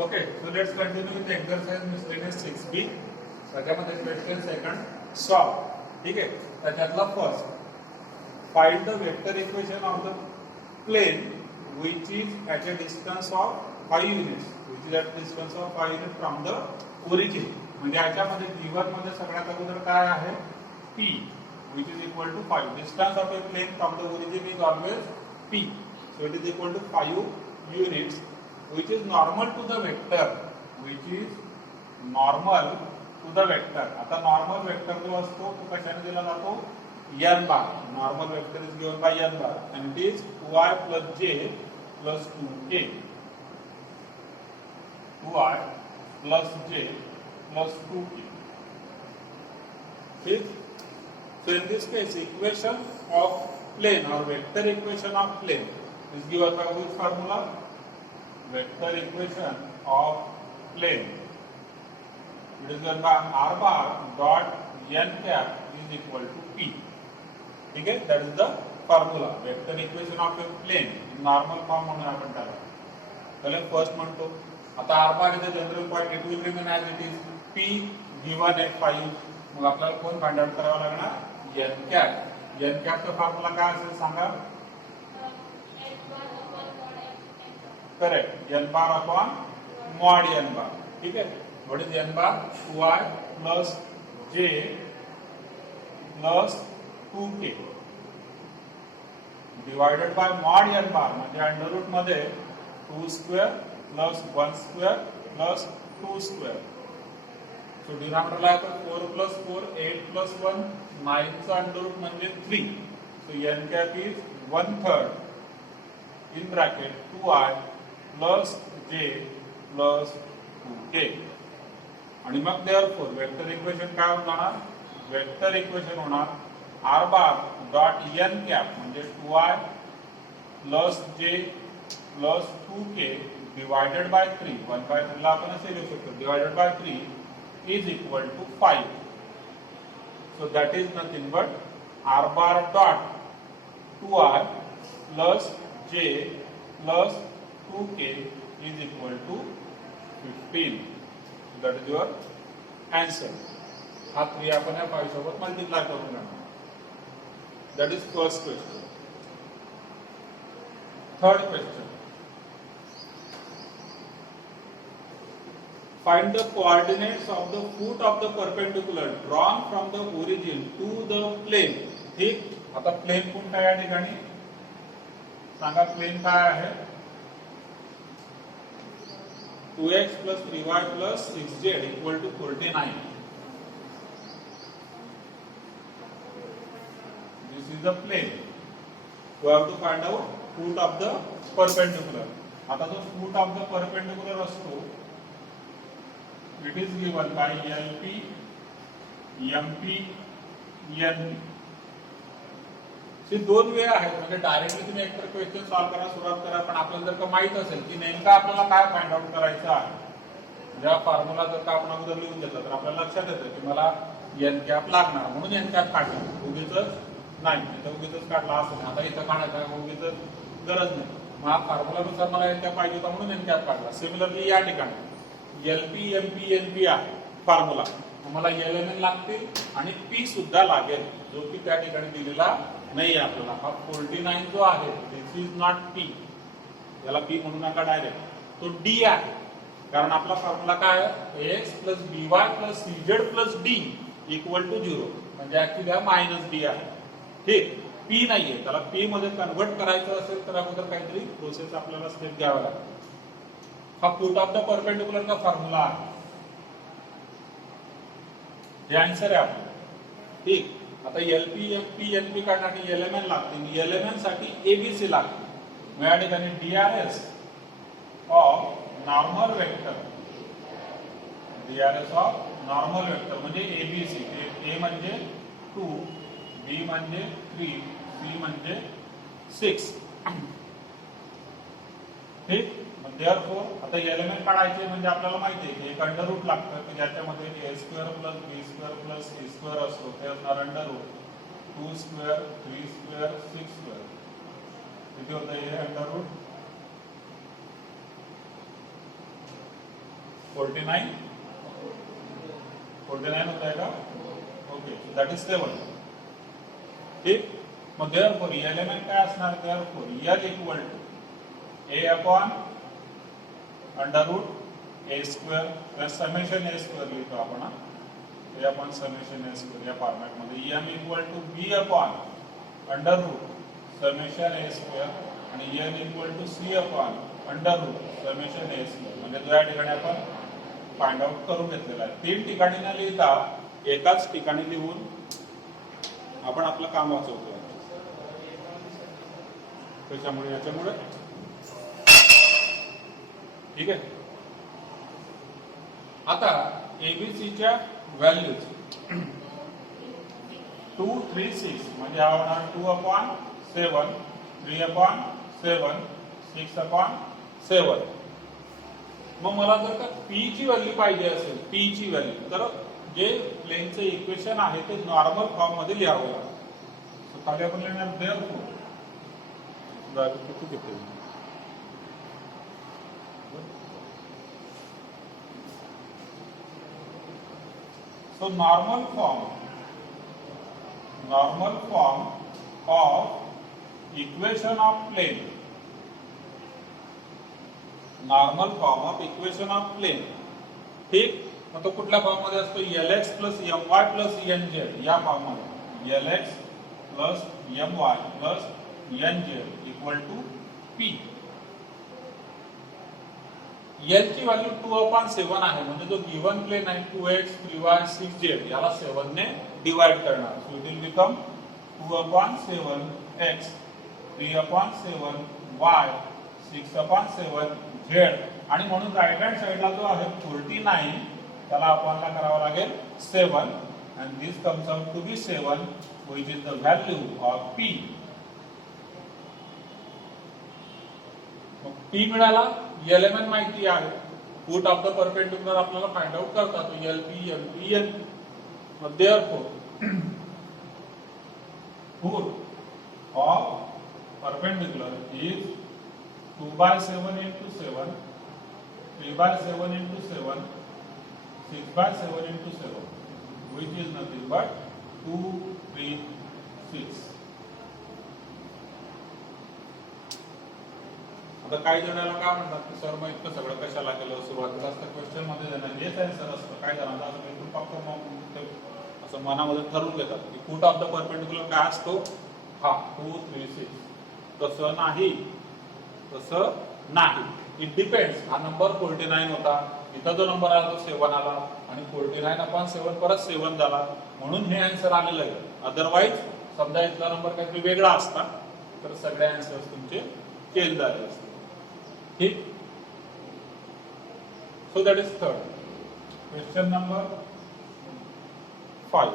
Okay, so let's continue with the exercise miscellaneous 6b. त्याच्यामध्ये question second solve. ठीक आहे, त्याच्यातला first find the vector equation of the plane which is at a distance of 5 units, which is at a distance of 5 units from the origin. म्हणजे याच्यामध्ये given मध्ये सगळ्यात अगोदर काय आहे p which is equal to 5. Distance of a plane from the origin is always p, so it is equal to 5 units which is normal to the vector, which is normal to the vector. आता normal vector जो असतो तो कशाने दिला जातो n bar. Normal vector is given by n bar and it is 2i plus j plus 2k. 2i plus j plus 2k. Okay? So in this case, equation of plane or vector equation of plane is given by which formula? Vector equation of plane. It is given by r bar dot n cap is equal to p. ठीक है, that is the formula. Vector equation of a plane in normal form म्हणून आपण त्याला. पहिले first म्हणतो. आता r bar is the general point, it will remain as it is. p given at 5. मग आपल्याला कोण फाइंड आउट करावा लागणार n cap. n cap चा फॉर्म्युला काय असेल सांगा? Correct, n bar upon mod n bar. ठीक है, what is n bar? 2i plus j plus 2k divided by mod n bar म्हणजे अंडर रूट मध्ये 2 square plus 1 square plus 2 square. So डिनॉमिनेटरला येतो 4 प्लस 4 8 प्लस 1 9 चा under route म्हणजे 3. So n cap is 1/3 in bracket 2i plus j plus 2k. आणि मग therefore vector equation काय होणार? वेक्टर इक्वेशन होणार r bar dot n cap म्हणजे 2i plus j plus 2k divided by 3. 1/3 ला आपण असे लिहू शकतो divided by 3 is equal to 5. So that is nothing but r bar dot 2i plus j plus 2k is equal to 15. So that is your answer. हा 3 आपण या 5 सोबत multiply करून घेणार. That is first question. Third question. Find the coordinates of the foot of the perpendicular drawn from the origin to the plane. ठीक, आता plain कोणता आहे या ठिकाणी सांगा? प्लेन काय आहे? 2x plus 3y plus 6z equal to 49. This is the plane. We have to find out foot of the perpendicular. आता जो foot of the perpendicular असतो, it is given by LP, MP, NP. हे दोन वे आहेत. म्हणजे directly तुम्ही एकतर question solve करा, सुरुवात करा, पण आपल्याला जर का माहित असेल की नेमका आपल्याला काय फाइंड आउट करायचं आहे, ज्या फॉर्म्युला जर का आपण अगोदर लिहून घेतला तर आपल्याला लक्षात येतं की मला n कॅप लागणार म्हणून n कॅप काढला. उगीच नाही, इथं उगीच काढला असं आता इथं काढायचा उगीच गरज नाही. मग हा फॉर्म्युलानुसार मला n कॅप पाहिजे होता म्हणून n कॅप काढला. सिमिलरली या ठिकाणी LP MP NP आहे फॉर्म्युला. मला LMN लागतील आणि P सुद्धा लागेल जो की त्या ठिकाणी दिलेला नाही आपल्याला. हा 49 जो आहे दिस इज नॉट P, याला P म्हणू नका डायरेक्ट, तो D आहे. कारण आपला फॉर्म्युला काय आहे? ax plus by plus cz plus d equal to 0. म्हणजे ऍक्च्युअली हा मायनस d आहे. ठीक, P नाहीये, त्याला P मध्ये कन्वर्ट करायचं असेल तर अगोदर काहीतरी प्रोसेस आपल्याला स्टेप घ्यावा लागेल. हा फूट ऑफ द परपेंडिकुलर का फॉर्म्युला आहे. हे आन्सर आहे आपलं. ठीक, आता LP MP NP काढण्यासाठी LMN लागते. LMN साठी ABC लागते. मग या ठिकाणी DRS of normal vector, DRS of normal vector म्हणजे ABC. A म्हणजे 2, B म्हणजे 3, C म्हणजे 6. ठीक, मग देअरफॉर आता एलिमेंट काढायचे म्हणजे आपल्याला माहिती आहे की एक अंडर रूट लागतं की ज्याच्यामध्ये a² + b² + c² असतो. ते असणार अंडर रूट 2² 3² 6². किती होतं हे अंडर रूट 49 होता है का? Okay, that is 7. ठीक. मग देअरफॉर एलिमेंट काय असणार? Therefore l equal to a upon under root a square plus summation a square लिहितो आपण. A upon summation a square या फॉर्मॅट मध्ये m equal to b upon under root summation a square आणि n equal to c upon under root summation a square. म्हणजे जो या ठिकाणी आपण फाइंड आउट करून घेतलेला आहे. 3 ठिकाणी न लिहिता एकाच ठिकाणी लिहून आपण आपलं काम वाचवतो. त्याच्यामुळे याच्यामुळे ठीक आहे. आता एबीसीच्या व्हॅल्यूज 2, 3, 6 म्हणजे हा होणार 2/7, 3/7, 6/7. मग मला जर का पी ची व्हॅल्यू पाहिजे असेल, पी ची व्हॅल्यू, तर जे प्लेनचे इक्वेशन आहे ते नॉर्मल फॉर्म मध्ये लिहावं लागेल. खाली आपण लिहिणार देअरफॉर किती घेते. So normal form of equation of plane. Normal form of equation of plane. ठीक. मग तो कुठल्या फॉर्म मध्ये असतो? Lx plus my plus nz या फॉर्म मध्ये. Lx plus my plus nz equal to p. L ची व्हॅल्यू 2/7 आहे. म्हणजे जो गिवन प्लेन आहे 2x 3y 6z याला 7 ने डिवाइड करणार. So it will become 2/7x 3/7 y 6/7 z. आणि म्हणून राइट हँड साइडला जो आहे 49 त्याला आपल्याला करावा लागेल 7 and this comes out to be 7 which is the value of p. p मिळाला. एलिमेंट माहिती आहे. फूट ऑफ द परपेंडिक्युलर आपल्याला फाइंड आउट करता तो LP MP N. मग therefore foot of perpendicular is 2/7 into 7, 3/7 into 7, 6/7 into 7, which is nothing but 2, 3, 6. आता काही जणांना काय म्हणतात की सर मग इतकं सगळं कशाला केलं? सुरुवातीला असतं क्वेश्चन मध्ये देणार हेच आन्सर असतं. काय जणांना असं फक्त असं मनामध्ये ठरवून घेतात की फूट ऑफ द परपेंडिक्युलर काय असतो? हा 2, 3, 6. तसं नाही, तसं नाही. It depends. हा नंबर 49 होता, इथं जो नंबर आला तो 7 आला आणि 49/7 परत 7 झाला म्हणून हे आन्सर आलेलं आहे. अदरवाईज समजा इथला नंबर काहीतरी वेगळा असता तर सगळे आन्सर्स तुमचे चेंज झाले असते. ठीक. So that is third. Question number 5.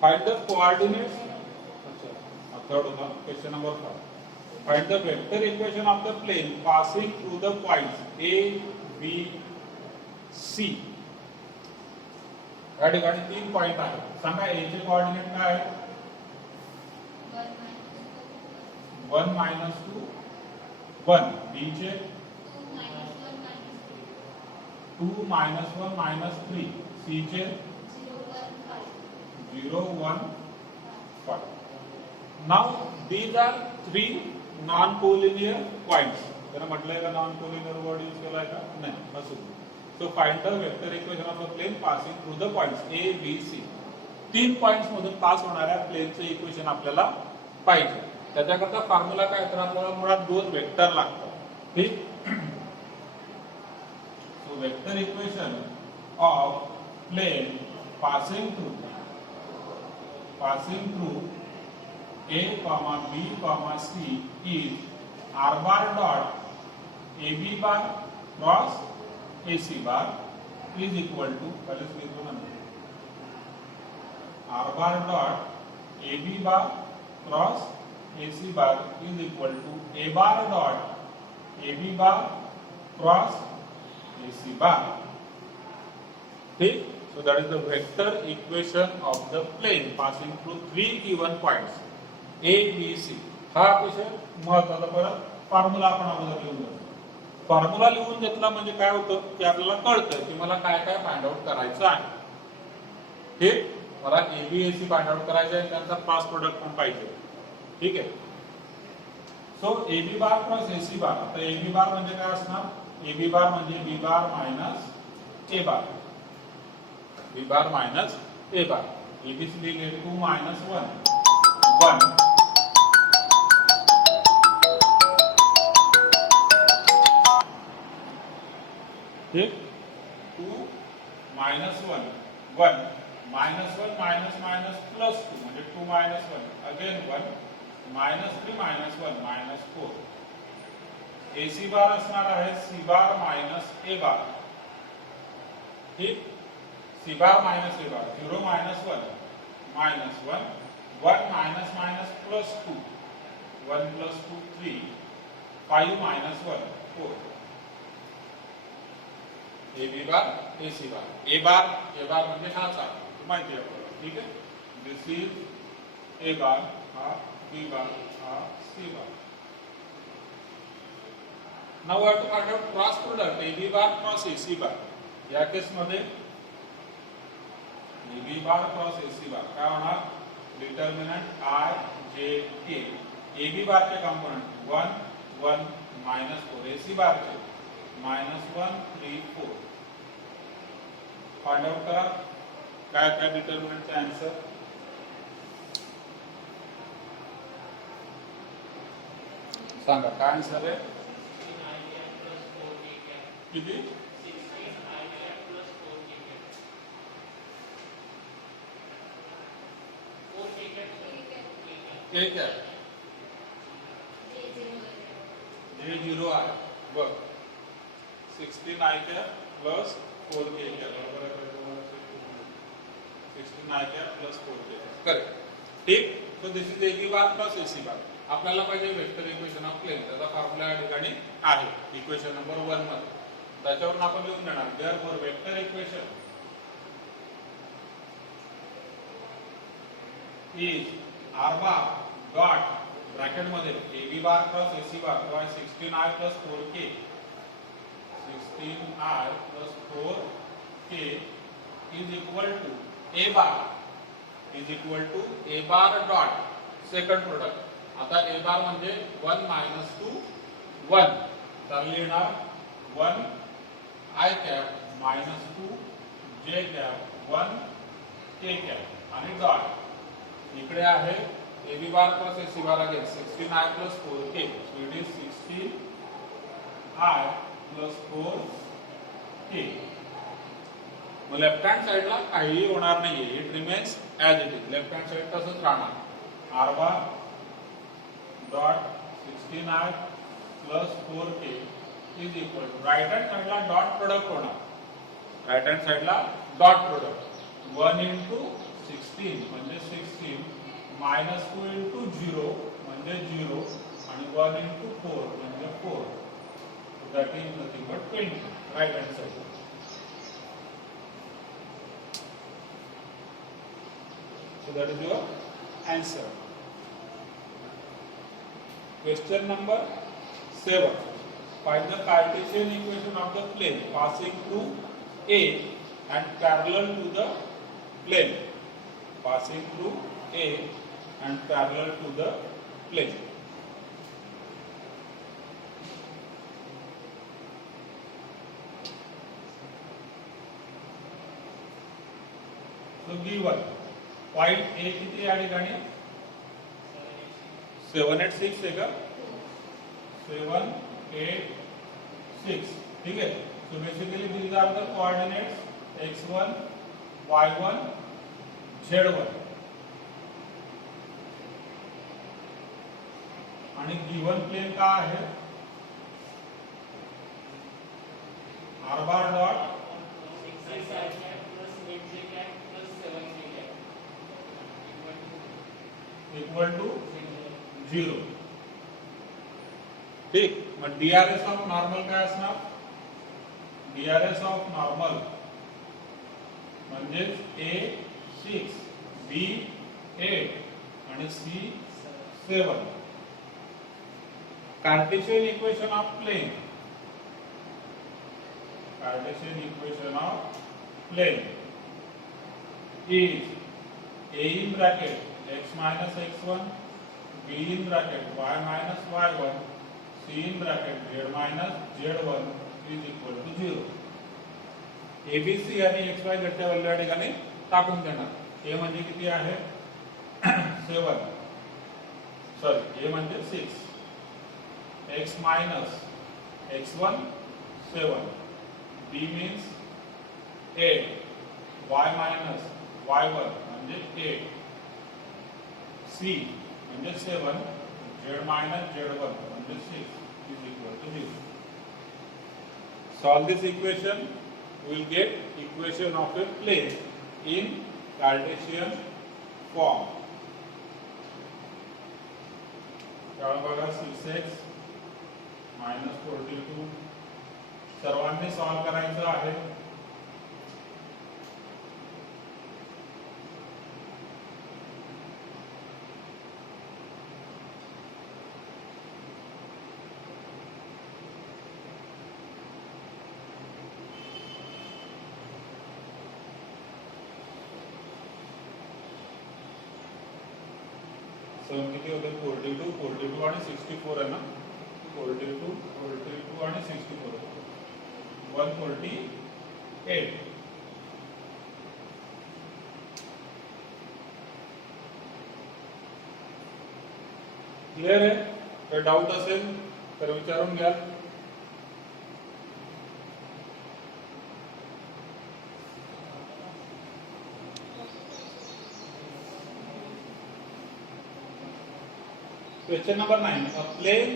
Find the coordinates. अच्छा, थर्ड होता. Question number 5. Find the vector equation of the plane passing through the points A, B, C. या ठिकाणी 3 पॉइंट आहेत. सांगा A चे कोऑर्डिनेट काय आहे? 1 -2 1. B चे 2 -1 -3. C चे 0 1 5. Now these are 3 non collinear points. त्याला म्हटलंय का नॉन कोलिनियर वर्ड यूज केलाय का? नाही. असू. So find the vector equation of the plane passing through the points A, B, C. 3 points मधून पास होणाऱ्या प्लेनचे इक्वेशन आपल्याला पाहिजे. त्याच्याकरता फॉर्म्युला काय? तर आपल्याला मुळात 2 वेक्टर लागतात. ठीक. So vector equation of plane passing through A, B, C is r bar dot AB bar cross AC bar is equal to r bar dot AB bar cross AC bar is equal to A bar dot AB bar cross AC bar. ठीक. So that is the vector equation of the plane passing through 3 given points A, B, C. हा अतिशय महत्वाचा परत formula आपण अगोदर लिहून घेऊ. Formula लिहून घेतला म्हणजे काय होतं की आपल्याला कळतं की मला काय काय फाइंड आउट करायचं आहे. ठीक, मला एबीएसी फाइंड आउट करायचं आहे, त्यानंतर क्रॉस प्रोडक्ट पण पाहिजे. ठीक आहे. So AB bar cross AC bar. आता एबी बार म्हणजे काय असणार? एबी बार म्हणजे बी बार मायनस ए बार. बी बार मायनस ए बार. एबीसी लिहिले 2 मायनस 1 1. ठीक, 2 minus 1 1 minus 1 minus minus plus 2 म्हणजे 2 minus 1 again 1 minus 3 minus 1 minus 4. AC bar असणार आहे सी बार मायनस ए बार. ठीक, c bar minus A bar 0 minus 1 minus 1 1 minus minus plus 2 1 plus 2 3 5 minus 1 4. A B bar a C bar. A bar म्हणजे हाच आहे माहिती आहे आपल्याला. ठीक आहे, दिस इज ए बार, हा बी बार, हा c bar. Now we have to find out cross product a B bar cross A C bar. या केस मध्ये a B bar cross A C बार काय होणार? डिटर्मिनंट आय जे के. ए बी बार चे component 1 1 minus 4. ए C बार चे minus 1 3 4. Find out करा काय काय डिटर्मिनंटचा आन्सर. सांगा काय आन्सर आहे? किती? के क्या है? जे 0 आहे बघ. 16 आय क्या प्लस 4 के क्या बरोबर आहे. 16 आय क्या प्लस 4 के करेक्ट. ठीक, so this is a B bar plus a C bar. आपल्याला पाहिजे वेक्टर इक्वेशन ऑफ प्लेन. त्याचा फॉर्म्युला या ठिकाणी आहे इक्वेशन नंबर 1 मध्ये. त्याच्यावरून आपण लिहून देणार therefore vector equation is r bar dot bracket मध्ये a B bar cross A C bar किंवा 16i plus 4k 16i plus 4k is equal to A bar is equal to A bar dot second product. आता a bar म्हणजे 1 minus 2 1. तर लिहिणार 1 i cap minus 2 j cap 1 k cap आणि dot. इकडे आहे a B bar plus a C bar again 16i plus 4k. So it is 16i plus 4k. मग left hand साइडला काहीही होणार नाहीये. It remains as it is. Left hand side तसंच राहणार. R bar dot 16i plus 4k is equal to right hand साइडला dot product होणार. Right hand साइडला डॉट प्रोडक्ट 1 इंटू 16 म्हणजे 16 मायनस 2 इंटू 0 म्हणजे 0 आणि 1 इंटू 4 म्हणजे 4. That is nothing but 20 right hand side. So that is your answer. Question number 7. Find the Cartesian equation of the plane passing through A and parallel to the plane. Passing through A and parallel to the plane. So given point A किती या ठिकाणी 7 8 6 आहे का? 7 8 6. ठीक आहे. So basically these are the coordinates x1 y1 z1 आणि given plane का आहे r bar dot equal to 0. ठीक, मग डीआरएस ऑफ नॉर्मल काय असणार? डीआरएस ऑफ नॉर्मल म्हणजे ए 6 बी 8 आणि c 7. Cartesian equation of plane Cartesian equation of plane is a in bracket x minus x1, b in bracket y minus y1, c in bracket z minus z1 is equal to 0. ABC आणि xy च्या value या ठिकाणी टाकून देणार. a म्हणजे किती आहे 7, sorry a म्हणजे 6, x minus x1 7, b means 8, y minus y1 म्हणजे 8, c म्हणजे 7, z minus z1 म्हणजे 6 is equal to 0. Solve this equation, we will get equation of a plane in Cartesian form. त्यामुळे बघा 6x minus 42 सर्वांनी solve करायचं आहे. किती होते 42 आणि 64 आहे ना. 42 आणि 64 148. क्लिअर आहे. काही डाऊट असेल तर विचारून घ्या. Question number 9. A plane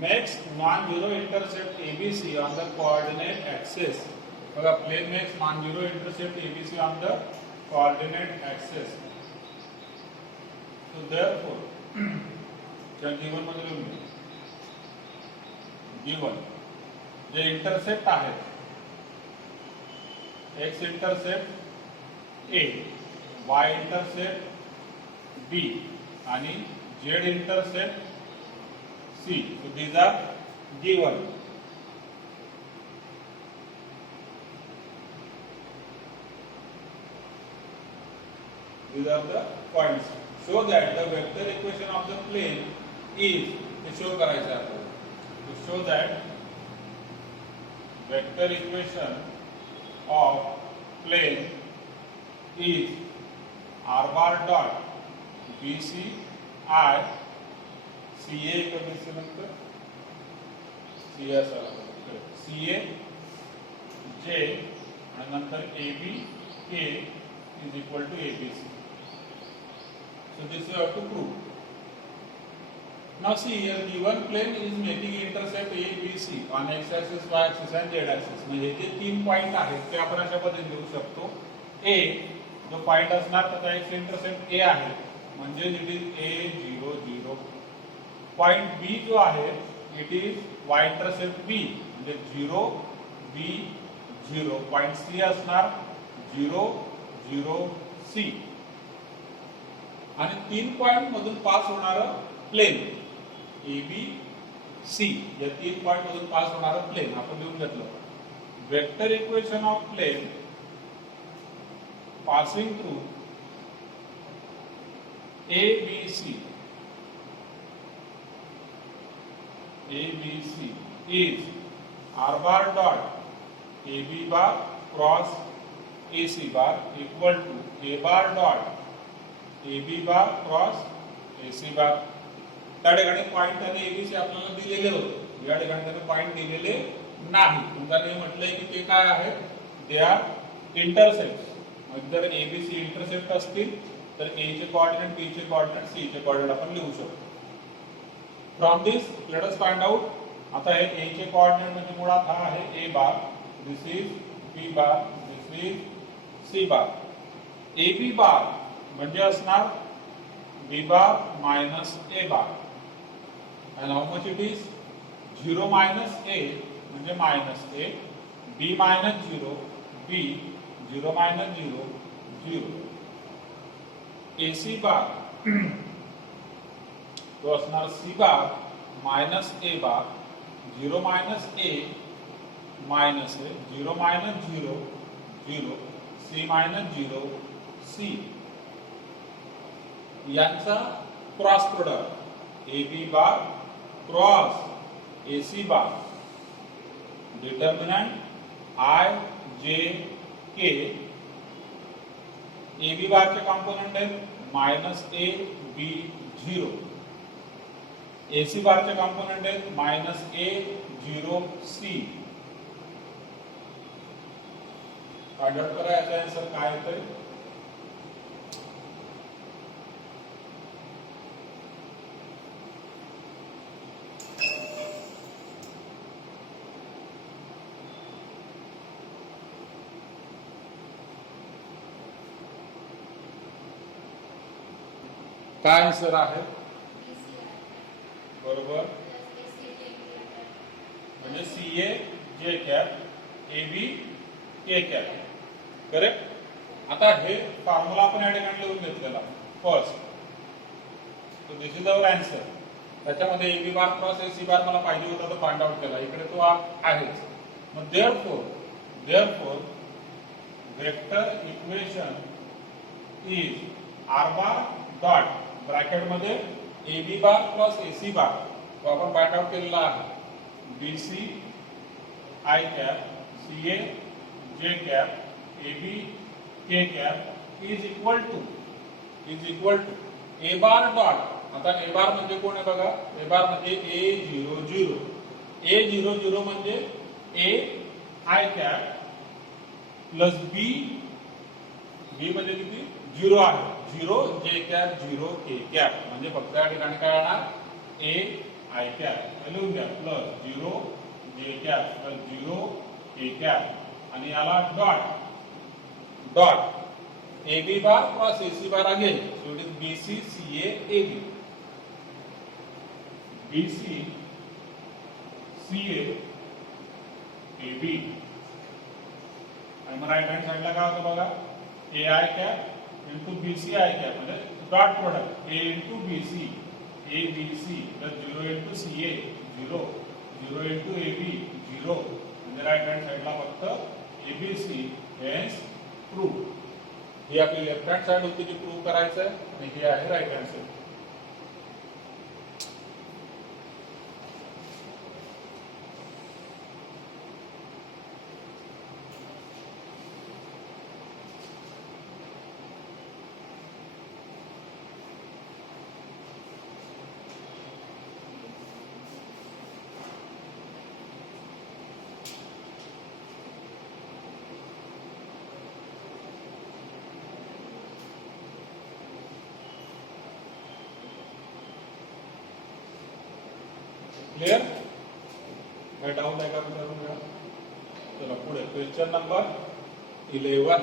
makes non-zero intercept ABC on the coordinate axis. बघा plane makes non-zero intercept ABC on the coordinate axis. So therefore, क्या given मध्ये लिहून घ्या. given जे intercept आहे x intercept A, y intercept B आणि Z intercept C. So these are given. These are the points. Show that the vector equation of the plane is. To show करायचं आहे आपल्याला. To show that vector equation of plane is r bar dot BC I CA कधी नंतर CA CA J आणि नंतर AB K is equal to ABC. So this you have to prove. Now see here given plane is making intercept A B C on x axis, y axis and z axis. म्हणजे जे 3 point आहेत ते आपण अशा पद्धतीने लिहू शकतो. A जो पॉइंट असणार त्याचा x इंटरसेप्ट A आहे म्हणजे it is A 0 0. Point B जो आहे it is y intercept B म्हणजे 0 B 0. पॉइंट C असणार 0 0 C. आणि 3 पॉइंट मधून पास होणारं प्लेन AB C या 3 पॉइंट मधून पास होणारं प्लेन आपण लिहून घेतलं. Vector equation of plane passing through ABC is r bar dot AB bar cross AC bar equal to A bar dot AB bar cross AC bar. त्या ठिकाणी point आणि ABC आपल्याला दिलेले होते. या ठिकाणी त्याने पॉइंट दिलेले नाही. तुम्हाला म्हटलंय की ते काय आहे, दे आर इंटरसेप्ट. म्हणजे जर ABC इंटरसेप्ट असतील तर A चे कोऑर्डिनेट, B चे कोऑर्डिनेट, C चे कोऑर्डिनेट आपण लिहू शकतो. From this let us find out. आता हे A चे कोऑर्डिनेट म्हणजे मुळात हा आहे A bar, this is B bar, this is C bar. AB बार म्हणजे असणार B bar minus A bar. And how much it is? 0 minus A म्हणजे minus A, B minus 0, B, 0 minus 0, 0. AC bar तो असणार C bar minus A bar, 0 minus A, minus है 0 minus 0 0 c minus 0 c यांचा cross product a B bar cross A C bar determinant i j k a b बारचे component आहेत minus a B 0 a c बारचे component आहेत minus a 0 c find out करा याचा answer काय येतोय काय आन्सर आहे बरोबर म्हणजे c a j cap a b k cap correct आता हे फॉर्म्युला आपण या ठिकाणी लिहून घेतलेला फर्स्ट तो दिस इज अवर आन्सर त्याच्यामध्ये A B bar cross A C बार मला पाहिजे होता तो फाइंड आउट केला इकडे तो आहेच मग therefore vector equation is r bar dot bracket मध्ये a B bar plus a C बार तो आपण फाइंड आउट केलेला आहे b C I cap c a j cap a b k cap is equal to A bar dot आता a bar म्हणजे कोण आहे बघा ए बार म्हणजे ए 0 0 ए 0 0 म्हणजे ए आय कॅप प्लस बी बी म्हणजे किती 0 आहे 0 जे कॅप 0 के कॅप म्हणजे फक्त या ठिकाणी काय येणार ए आय कॅप लिहून घ्या प्लस 0 जे कॅप प्लस 0 के कॅप आणि याला dot A B bar cross A C bar again so it is B C C A A B C C A B आणि मग राईट हँड साइडला काय होतं बघा A I cap into B C I cap म्हणजे dot product A into B C A B C plus 0 into C A 0 0 into A बी 0 म्हणजे right hand साइडला फक्त A B C hence prove ही आपली left hand side होती जी prove करायचं आहे आणि ही आहे राईट हँड साइड क्लियर मैं डाउट आहे का विचारून घ्या चला पुढे question number 11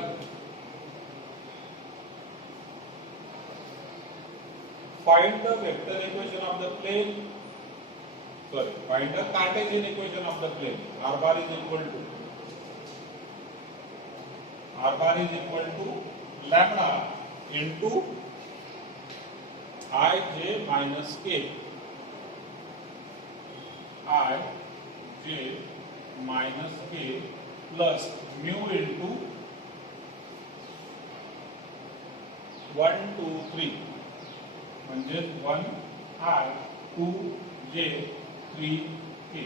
find the vector equation of the plane find the Cartesian equation of the plane r bar is equal to lambda into I j minus k I j minus k plus mu into 1 2 3 म्हणजे 1 I 2 j 3 k.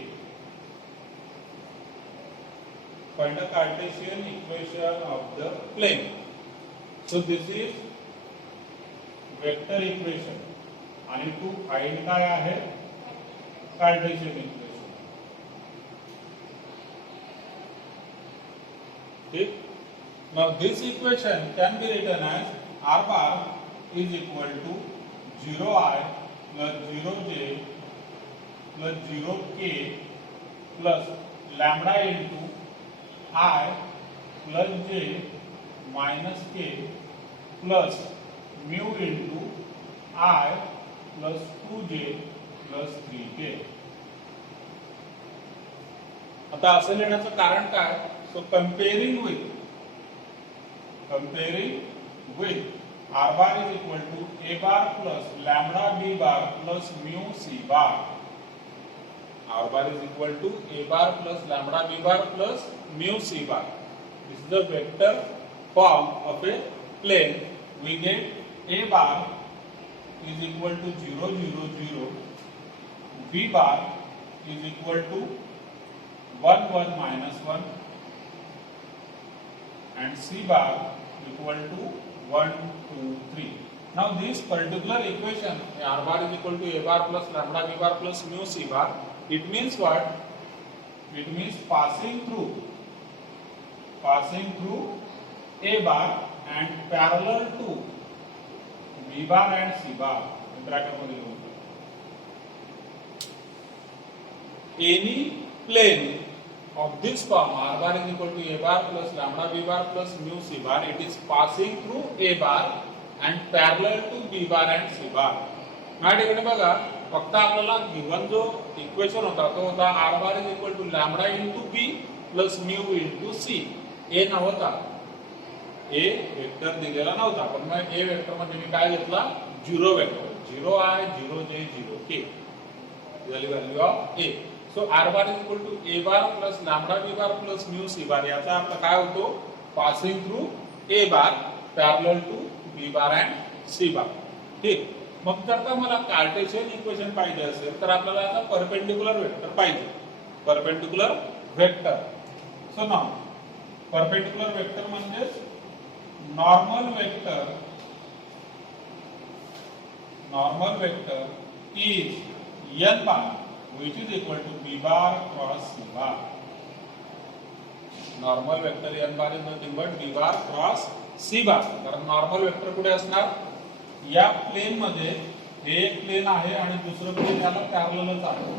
Find the Cartesian equation of the plane. So this is vector equation आणि to find काय आहे Cartesian equation. ठीक. Now this equation can be written as r bar is equal to 0i plus 0j plus 0k plus lambda into I plus j minus k plus mu into I plus 2j plus 3k. आता असं लिहिण्याचं कारण काय so comparing with r bar is equal to a bar plus lambda b bar plus mu c bar R bar is equal to A bar plus lambda B bar plus mu C bar. This is the vector form of a plane. We get A bar is equal to 0, 0, 0. B bar is equal to 1, 1, minus 1. And C bar equal to 1, 2, 3. Now this particular equation R bar is equal to A bar plus lambda B bar plus mu C bar, it means what? It means passing through A bar and parallel to B bar and C bar. Any plane of this form R bar is equal to A bar plus lambda B bar plus mu C bar, it is passing through A bar and parallel to B bar and C bar. या ठिकाणी बघा फक्त आपल्याला given जो equation होता तो होता R bar is equal to lambda into B plus mu into C. A नव्हता, A वेक्टर दिलेला नव्हता, पण मग A वेक्टर म्हणजे मी काय घेतला? 0 vector, 0i 0j 0k value of A. So R bar is equal to A bar plus lambda B bar plus mu C bar. याचा अर्थ काय होतो? Passing through A bar parallel to B bar and C bar. ठीक. मग जर का मला Cartesian equation पाहिजे असेल तर आपल्याला आता परपेंडिक्युलर वेक्टर पाहिजे. Perpendicular vector. So now perpendicular vector म्हणजे normal vector is n bar which is equal to B bar cross C bar. Normal vector n bar is nothing but B bar cross C bar. कारण normal vector कुठे असणार? या plain मध्ये हे एक plain आहे आणि दुसरं प्लेन याला पॅरललच आहे.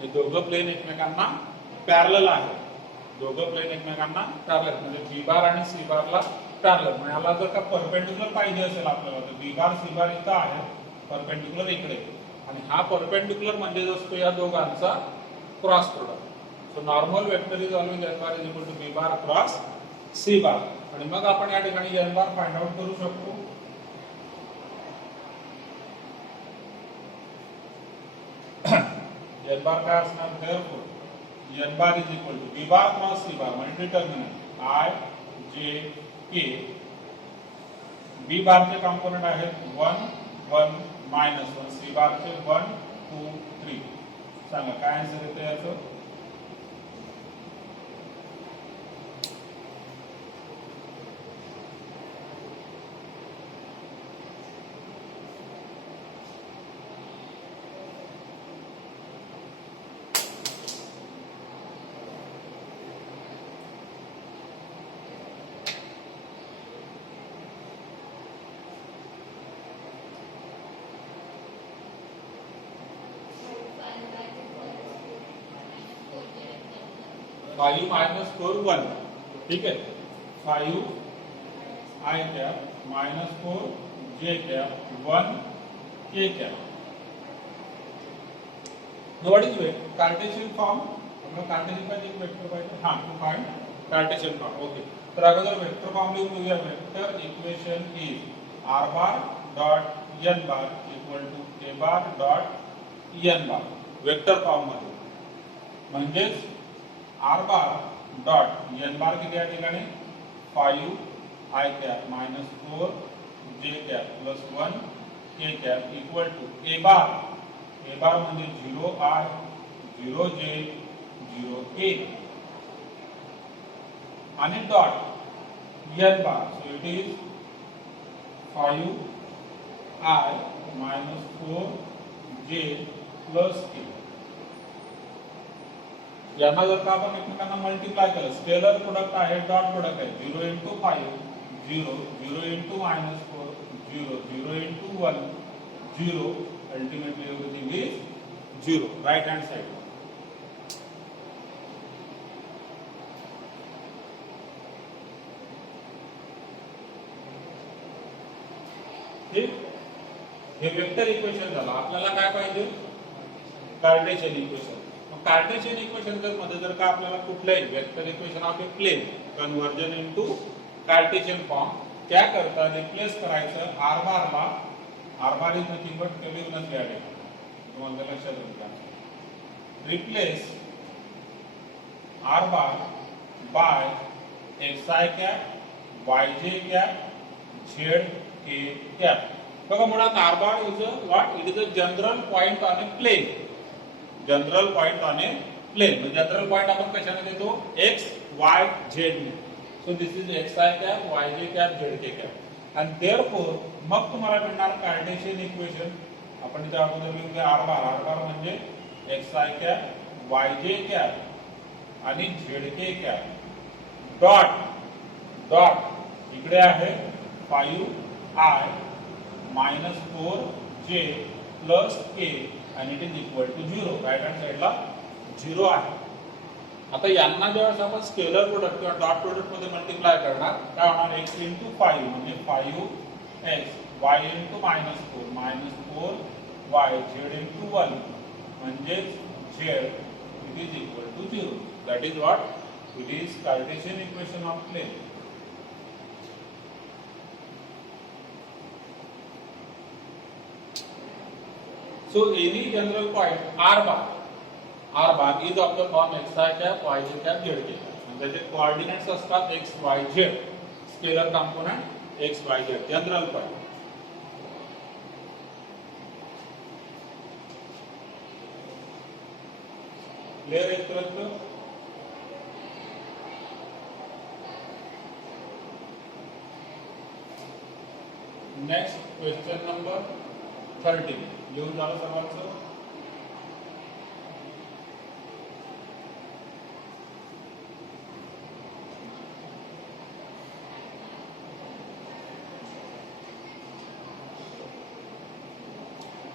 हे दोघं प्लेन एकमेकांना पॅरलल आहे. दोघं प्लेन एकमेकांना पॅरलल म्हणजे B बार आणि C बारला पॅरलल. म्हणजे याला जर का परपेंडिक्युलर पाहिजे असेल आपल्याला तर B बार C बार इथं आहे, परपेंडिक्युलर इकडे, आणि हा परपेंडिक्युलर म्हणजे असतो या दोघांचा cross product. So normal vector is always n bar is equal to B bar cross C bar. आणि मग आपण या ठिकाणी n बार फाइंड आउट करू शकतो. n बार काय असणार? Therefore n bar is equal to B bar cross C bar म्हणजे determinant I J K. B bar चे कंपोनेंट आहेत 1 1 मायनस 1, C बार चे 1 2 3. सांगा काय आन्सर येते याचं? Five minus 4 1. ठीक है, 5 I cap minus 4 J cap 1 K cap. What is wait? Cartesian form. आपल्याला कार्टेशियन पाहिजे एक वेक्टर पाहिजे. हां, to find Cartesian form. Okay, तर अगोदर वेक्टर फॉर्म लिहून घेऊया. Vector equation is R bar dot n bar equal to A bar dot n bar. Vector form मध्ये म्हणजेच R bar dot n bar किती या ठिकाणी 5 I cap minus 4 J cap plus 1 K cap equal to A bar म्हणजे 0 I 0 J 0 K आणि dot n bar. So it is 5 I minus 4 J plus K. यांना जर का आपण एकमेकांना मल्टिप्लाय केलं, स्केलर प्रोडक्ट आहे, डॉट प्रोडक्ट आहे. 0 into 5 0 0 into minus 4 0 0 into 1 0. Ultimately everything is 0. Right hand side. ठीक, हे वेक्टर इक्वेशन झालं. आपल्याला काय पाहिजे? Cartesian equation. कार्टेशियन इक्वेशन मध्ये जर का आपल्याला कुठल्याही vector equation of a plane conversion into Cartesian form क्या करता रिप्लेस करायचं R बार ला. R bar is nothing but केव्हिन नसले आहे तुम्हाला लक्षात येईल का? replace r bar by xi cap, yj cap, zk cap. बघा मुळात r bar is a what? It is a general point on a plane. General point on a plane. म्हणजे general point आपण कशाने देतो? x, y, z ने. So this is xi cap, yj cap, zk cap. And therefore मग तुम्हाला मिळणार Cartesian equation. आपण इथे अगोदर लिहूया r bar म्हणजे xi cap, yj cap आणि zk cap. डॉट इकडे आहे 5i minus 4j plus k and it is equal to 0. Right hand साइडला 0 आहे. आता यांना ज्यावेळेस आपण स्केलर प्रोडक्ट किंवा डॉट प्रोडक्ट मध्ये मल्टिप्लाय करणार काय होणार x into 5 म्हणजे 5x y into -4 4y z into 1 म्हणजे z it is equal to 0. That is what? It is Cartesian equation of plane. So any general point r bar is of the form xi cap, yj cap, zk cap. And त्याचे coordinates असतात x, y, z. Scalar component x, y, z. General point. Clear इथपर्यंत? Next question number 13. लिहून झालं सर्वांचं?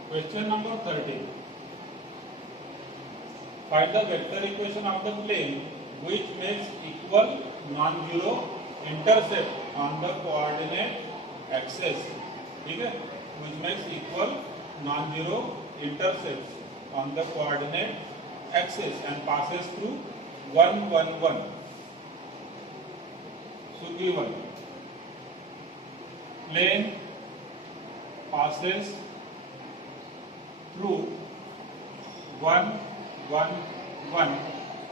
Question number 13. Find the vector equation of the plane which makes equal non-zero intercept on the coordinate axis. ठीक है? Which makes equal non-zero intercepts on the coordinate axis and passes through 1 1 1. So given plane passes through 1 1 1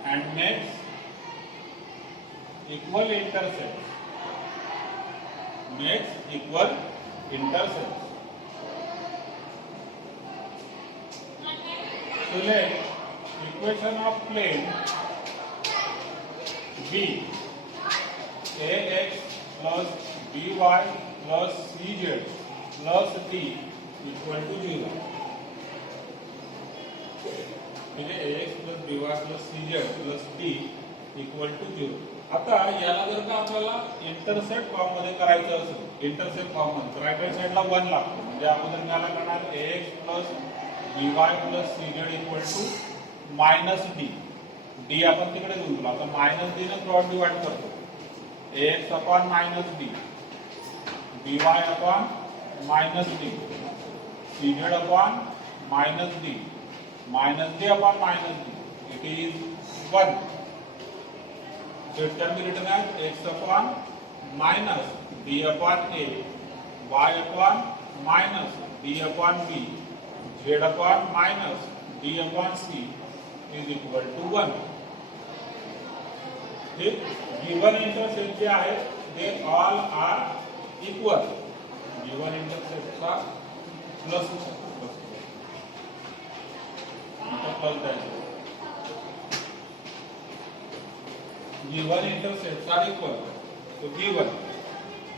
and makes equal intercepts. So let equation of plane be ax plus by plus cz plus d equal to 0. म्हणजे ax plus by plus cz plus d equal to 0. आता याला जर का आपल्याला intercept form मध्ये करायचं असेल intercept form मध्ये राईट हँड साइडला 1 लागतो म्हणजे अगोदर याला करणार ax plus by plus cz equal to minus d. d आपण तिकडे देऊन दिला आता मायनस d ने क्रॉस डिवाइड करतो ax upon minus d by upon minus d cz upon minus d upon minus d. It is 1. So it can be written as x upon minus d upon a, y upon minus d upon b, z upon minus d upon c is equal to 1. ठीक given intercept जे आहेत they all are equal. given intercept चा plus given intercepts are equal. So given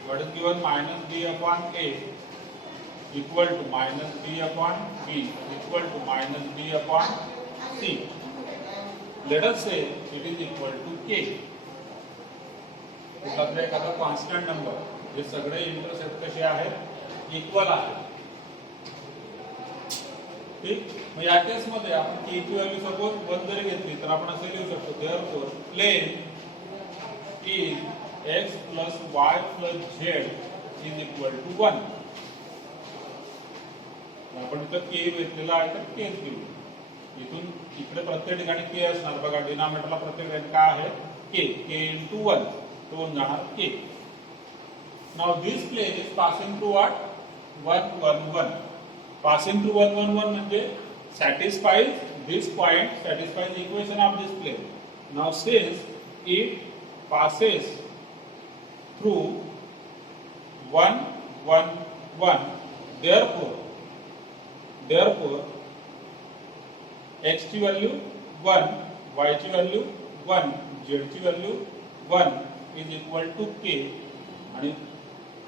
what is given minus b upon a equal to minus b upon b equal to minus b upon c. Let us say it is equal to k. कुठला एखादा constant number हे सगळे intercept कसे आहेत equal आहेत. ठीक मग या केस मध्ये आपण k ची व्हॅल्यू सपोज 1 जरी घेतली तर आपण असे लिहू शकतो therefore plane is x plus y plus z is equal to 1. आपण इथं k घेतलेला आहे तर k घेऊ. इथून इकडे प्रत्येक ठिकाणी k असणार बघा डिनॉमिनेटरला प्रत्येक ठिकाणी काय आहे k into 1 तो जाणार k. Now this plane is passing through what 1 1 1 passing through 1 1 1 म्हणजे satisfies this point satisfies the equation of this plane. Now since it passes through 1 1 1, therefore x ची व्हॅल्यू 1, y ची व्हॅल्यू 1, z ची value 1 is equal to k, आणि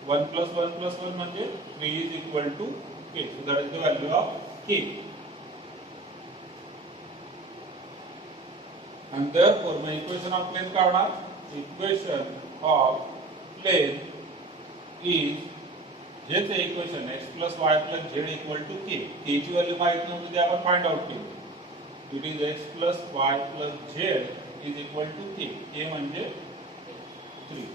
1 plus 1 plus 1 म्हणजे 3 is equal to k. So that is the value of k. And therefore my equation of plane काय होणार? Equation of plane is हेच equation x plus y plus z equal to k. k ची value माहित नव्हती ते आपण find out केली. It is x plus y plus z is equal to k. k म्हणजे 3.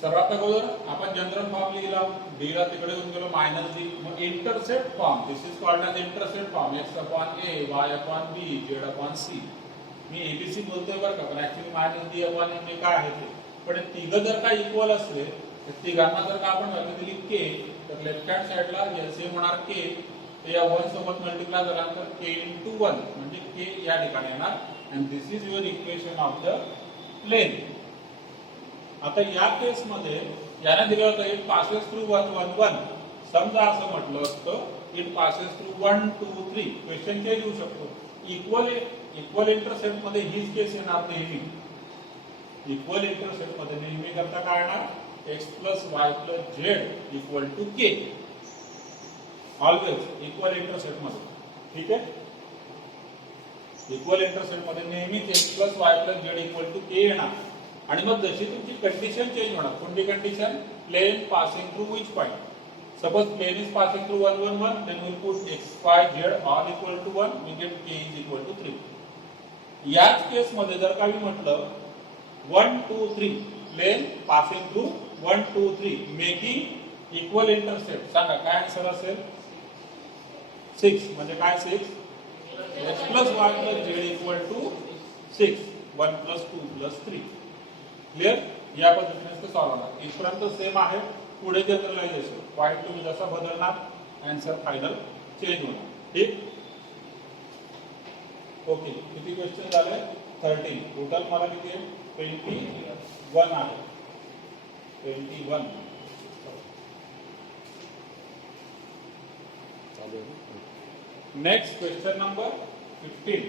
सर्वात अगोदर आपण जनरल फॉर्म लिहिला, d ला तिकडे येऊन गेलो मायनस d, मग intercept form, this is called as intercept form, x upon a, y upon b, z upon c. मी एबीसी बोलतोय बरं का, पण actually minus d upon a म्हणजे काय आहे ते. पण तिघं जर का इक्वल असले तर तिघांना जर का आपण व्हॅल्यू दिली k, तर लेफ्ट हँड साइडला एलसीएम होणार k, ते या 1 सोबत मल्टिप्लाय झाल्यानंतर k into 1 म्हणजे k या ठिकाणी येणार. And this is your equation of the plane. आता या केस मध्ये याने दिलं होतं इट पासेस थ्रू 1 1 1. समजा असं म्हटलं असतं it passes through 1 2 3, question change होऊ शकतो. इक्वल इंटरसेप्ट मध्ये हीच केस येणार नेहमी. इक्वल इंटरसेप्ट मध्ये नेहमी करता काय येणार? x plus y plus z equal to k. Always equal intercept मध्ये. ठीक आहे, इक्वल इंटरसेप्ट मध्ये नेहमीच x plus y plus z equal to k येणार. आणि मग जशी तुमची कंडिशन चेंज होणार, कोणती condition? Plane passing through which point. Suppose plane is passing through 1 1 1, then we'll put x y z all equal to 1, we get k is equal to 3. याच केस मध्ये जर का मी म्हटलं 1 2 3, plane passing through 1 2 3 making equal intercept, सांगा काय answer असेल? 6. म्हणजे काय 6? x plus y plus z equal to 6, 1 plus 2 plus 3. Clear? या पद्धतीने ते सॉल्व होणार. इथपर्यंत सेम आहे. पुढे जनरलायझेशन पॉइंट तुम्ही जसा बदलणार आन्सर फायनल चेंज होणार. ठीक, ओके. किती क्वेश्चन झाले? 13. टोटल मला किती आहे? 21 आहे. 21. Next question number 15.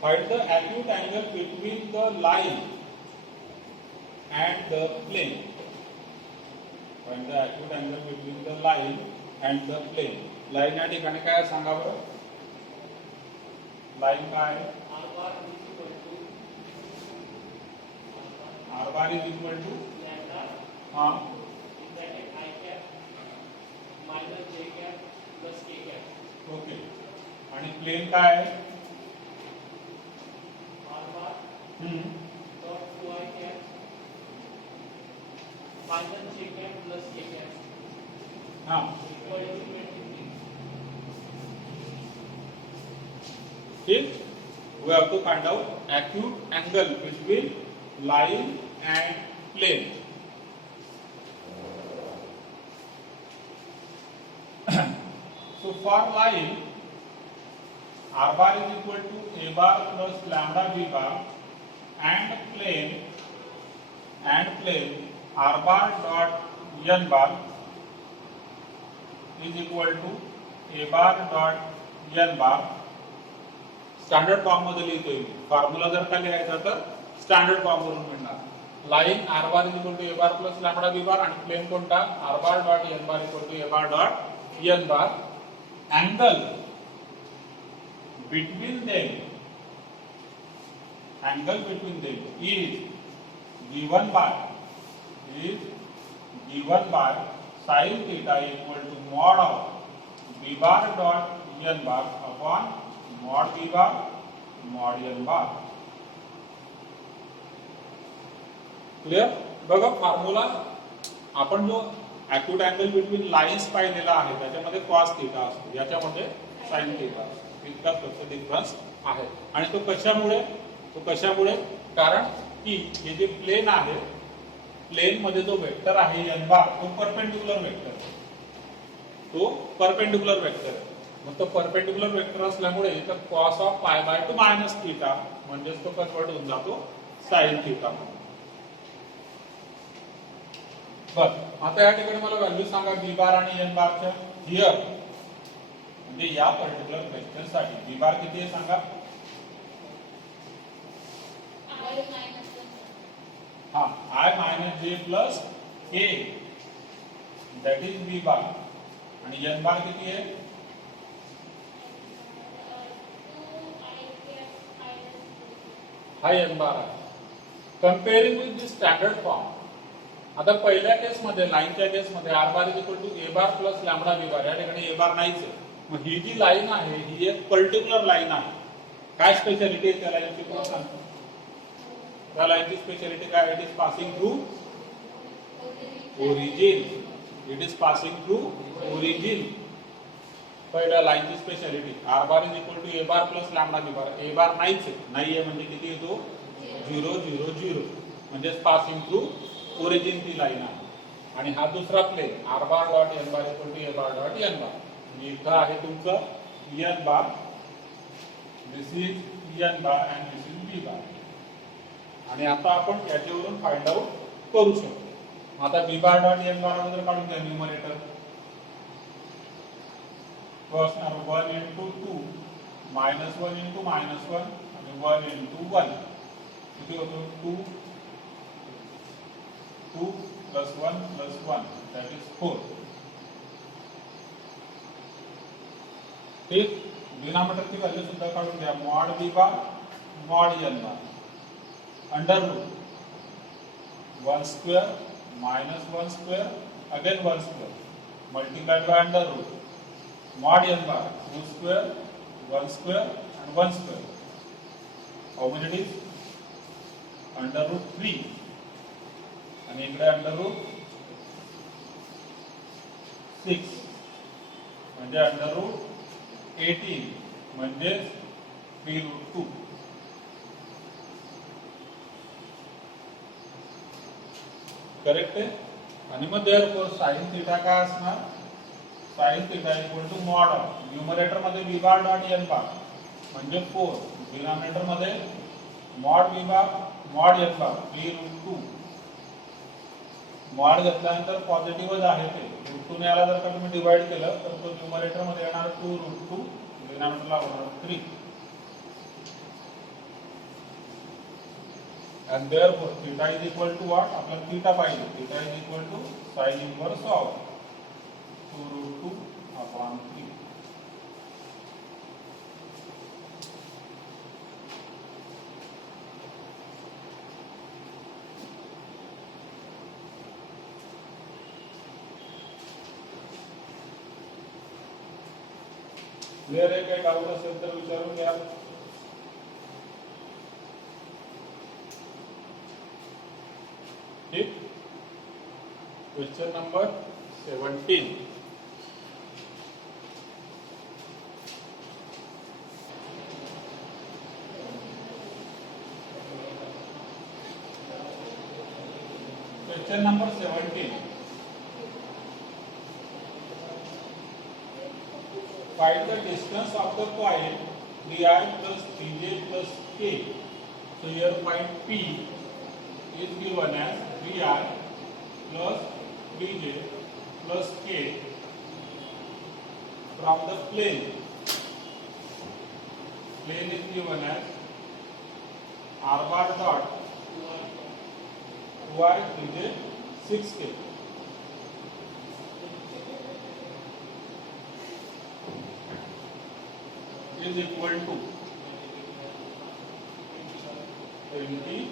Find the acute angle between the line and the plane. Find the acute angle between the line and the plane. Line या ठिकाणी काय सांगा बरं? लाइन काय आहे? r bar is equal to lambda हां bracket I cap minus j cap plus k cap. Okay. आणि plain काय आहे? dot 2i cap minus j cap plus k cap. हाँ. equal to 23. ठीक. We have to find out acute angle between line and plane. So for line, r bar is equal to a bar plus lambda b bar. And plane r bar dot n bar is equal to a bar dot n bar. Standard form मध्ये लिहितोय मी. Formula जर का लिहायचा तर standard form वरून मिळणार. Line r bar is equal to a bar plus lambda b bar, आणि plain कोणता? r bar dot n bar equal to a bar dot n bar. Angle between them is given by sin theta equal to mod of b bar dot n bar upon mod b bar mod n bar. Clear? बघा formula आपण जो acute angle between lines पाहिलेला आहे त्याच्यामध्ये cos theta असतो, याच्यामध्ये sine theta असतो. इतकाच फक्त डिफरन्स आहे. आणि तो कशामुळे कारण की हे जे प्लेन आहे, प्लेन मध्ये जो वेक्टर आहे n बार, तो परपेंडिक्युलर वेक्टर आहे. मग तो परपेंडिक्युलर वेक्टर असल्यामुळे इथं cos of pi by 2 minus theta म्हणजेच तो कन्वर्ट होऊन जातो साइन थीटा म्हणून. बर, आता या ठिकाणी मला व्हॅल्यू सांगा बी बार आणि एन बारच्या. हिअर म्हणजे या पर्टिक्युलर वेक्टर साठी बी बार किती आहे सांगा. हा, I minus J plus K, that is B bar. आणि एन बार किती आहे. हा एन बार आहे. Comparing with the standard form, आता पहिल्या केसमध्ये लाईनच्या केसमध्ये R bar is equal to A bar plus lambda B bar. या ठिकाणी ए बार नाहीच आहे. मग ही जी लाईन आहे ही एक पर्टिक्युलर लाईन आहे. काय स्पेशालिटी आहे त्या लाईनची तुम्हाला सांगतो. त्या लाईनची स्पेशालिटी काय. It is passing through origin. It is passing through origin. पहिल्या लाईनची speciality R bar is equal to A bar plus lambda B bar. A bar नाहीच आहे. नाहीये म्हणजे किती येतो 0 0 0 म्हणजे पासिंग थ्रू ओरिजिन ती लाईन आहे. आणि हा दुसरा plane R bar dot N bar equal to A bar dot N bar. इथं आहे तुमचं N bar, this is N bar and this is B bar. आणि आता आपण याच्यावरून फाइंड आउट करू शकतो. आता बी बार डॉट एन बार अगोदर काढून घ्या न्यूमरेटर. तो असणार 1 into 2 मायनस 1 into मायनस 1 आणि 1 into 1 किती होतो 2 plus 1 plus 1 that is 4. ठीक, डिनॉमिनेटरची व्हॅल्यू सुद्धा काढून घ्या. Mod B bar mod N bar under root 1 square minus 1 square again 1 square multiplied by under root mod N bar 2 square 1 square and 1 square. How many it is? Under root 3 आणि इकडे under route 6 म्हणजे under route 18 म्हणजे 3 root 2. Correct आहे. आणि मग therefore sign theta काय असणार. Sine theta equal to mod of numerator मध्ये बी बार डॉट एन बार म्हणजे 4, डिनॉमिनेटर मध्ये mod B bar mod N bar 3 root 2. Mod घेतल्यानंतर पॉझिटिव्हच आहे ते. रूट 2 ने याला जर का तुम्ही डिवाइड केलं तर तो न्यूमरेटर मध्ये येणार 2 रूट 2, डिनॉमिनेटरला होणार 3. and therefore theta is equal to what. आपल्याला theta पाहिजे. theta is equal to sin inverse of 2 root 2 upon 3. Clear आहे. काही डाऊट असेल तर विचारून घ्या. ठीक. Question number 17. Question number 17. Find the distance of the point 3i plus 3j plus k. So here point P is given as 3i plus 3j plus k from the plane. Plane is given as r bar dot 2i 3j 6k. Is equal to 21.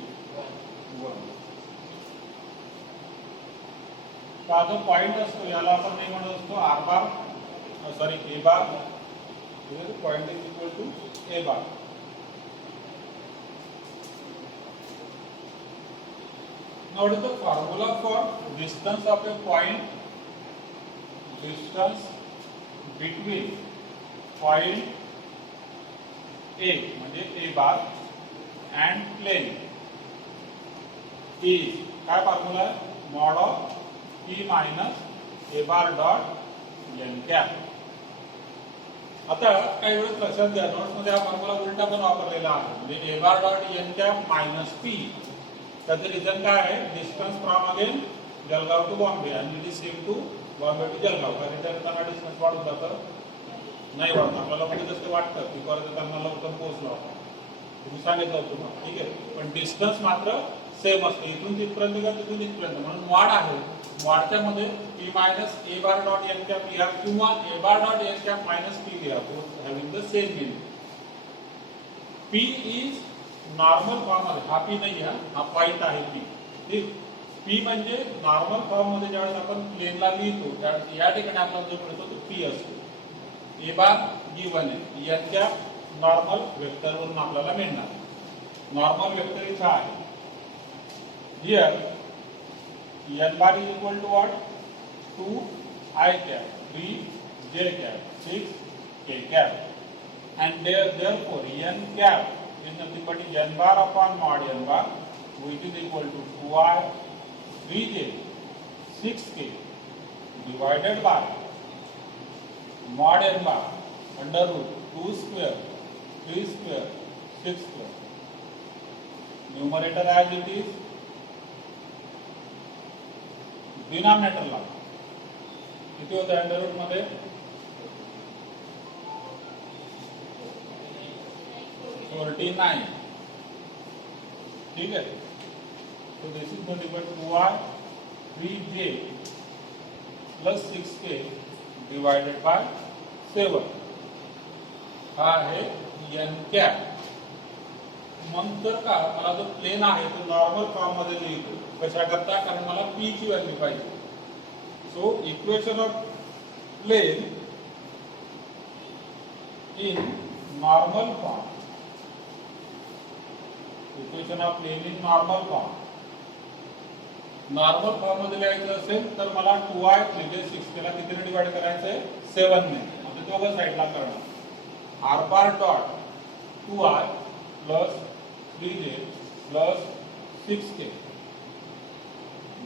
का जो point असतो याला आपण नाही म्हणत असतो R bar, sorry A bar. Point is equal to A bar. Now what is the formula for distance of a point distance between point A म्हणजे A bar and plane is काय formula आहे mod of P minus A bar dot N cap. आता काही वेळेस लक्षात घ्या नोट्समध्ये हा फॉर्म्युला उलटा पण वापरलेला आहे म्हणजे A bar dot N cap minus P. त्याचं रिझन काय आहे distance from again Jalgaon to Bombay आणि it is same to Bombay to Jalgaon. कारण रिटर्न करताना डिस्टन्स वाढून जातं नाही वाढत आपल्याला म्हणजे जसं वाटतं की परत येताना लवकर पोहोचलो आपण तुम्ही सांगितलं तुम्हाला ठीक आहे पण डिस्टन्स मात्र सेम असते इथून तिथपर्यंत का तिथून तिथपर्यंत म्हणून वाढ आहे. वाढच्या मध्ये पी मायनस ए बार डॉट एन कॅप लिहा किंवा A bar dot N cap minus P लिहा both having the same meaning. P is normal form मध्ये हा पी नाही हा पॉइंट आहे पी ठीक. पी म्हणजे नॉर्मल फॉर्म मध्ये ज्यावेळेस आपण प्लेनला लिहितो त्यावेळेस या ठिकाणी आपल्याला जो मिळतो तो पी असतो. ए बार गिवन आहे याच्या नॉर्मल वेक्टरवरून आपल्याला मिळणार. नॉर्मल वेक्टर इथं आहे here n bar is equal to what 2 I cap 3 j cap 6 k cap and therefore n cap is nothing but n bar upon mod n bar which is equal to 2I 3j 6k divided by mod n bar under root 2 square 3 square 6 square. Numerator as it is डिनॉमिनेटरला किती होतं under root मध्ये 49 ठीक आहे. so this is nothing but 2i 3j plus 6k divided by 7 हा आहे n cap. मग तर का मला जो प्लेन आहे तो नॉर्मल फॉर्म मध्ये लिहितो कशा करता कारण मला पी ची व्हॅल्यू पाहिजे. So equation of plane in normal form equation of plane in normal form normal form मध्ये लिहायचं असेल तर मला 2i 3j 6k ला कितीने डिवाइड करायचंय 7 ने म्हणजे दोघं साइडला करणार r bar dot 2i plus 3j plus 6k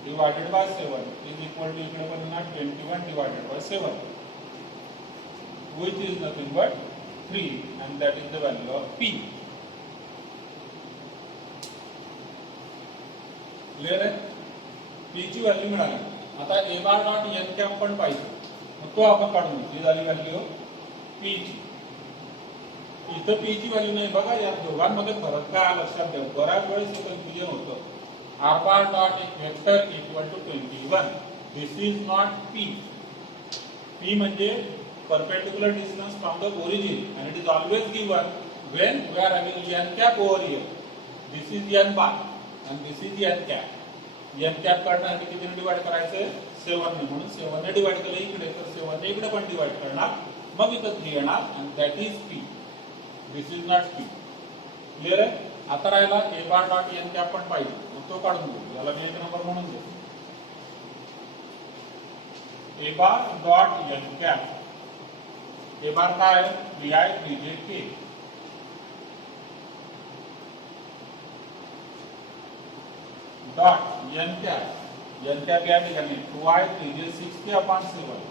divided by 7 is equal to इकडे पण ना 21 divided by 7 which is nothing but 3 and that is the value of p. Clear आहे p ची व्हॅल्यू मिळाली. आता a bar dot n cap पण पाहिजे मग तो आपण काढून घेऊ. ही झाली व्हॅल्यू p ची. इथं पी ची व्हॅल्यू नाही बघा या दोघांमध्ये फरक काय लक्षात घ्या बऱ्याच वेळेस हे कन्फ्युजन होतं. r बार डॉट एक vector equal to 21 this is not p. p म्हणजे perpendicular distance from the origin and it is always given when we are having n cap over here. This is n bar and this is n cap. n cap करण्यासाठी कितीने divide करायचं 7 ने म्हणून 7 ने divide केलं इकडे तर 7 ने इकडे पण डिवाइड करणार मग इथं 3 येणार and that is p. This is not p. Clear आहे. आता राहिला a bar dot n cap पण पाहिजे मग तो काढून घेऊ. याला मी एक नंबर म्हणून देतो a bar dot n cap. a बार काय आहे 3i 3j k dot n cap या ठिकाणी 2i 3j 6k upon 7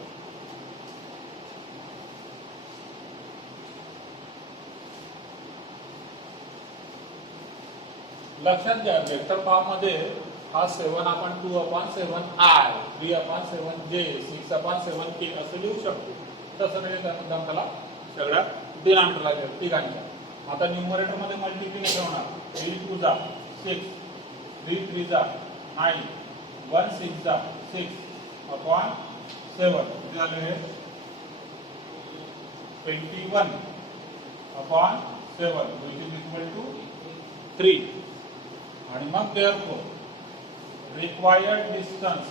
लक्षात घ्या वेक्टर फॉर्म मध्ये हा 7 आपण 2/7i 3/7j 6/7k असं लिहू शकतो. तसं नाही त्यानंतर आपल्याला सगळ्या डिनॉमिनेटरला घ्यायचं तिघांच्या. आता न्यूमरेटर मध्ये मल्टिप्लिकेशन होणार 3 2 जा 6 3 3 जा 9 1 6 जा 6 अपॉन 7 किती झाले हे 21 upon 7 which is equal to 3 आणि मग therefore required distance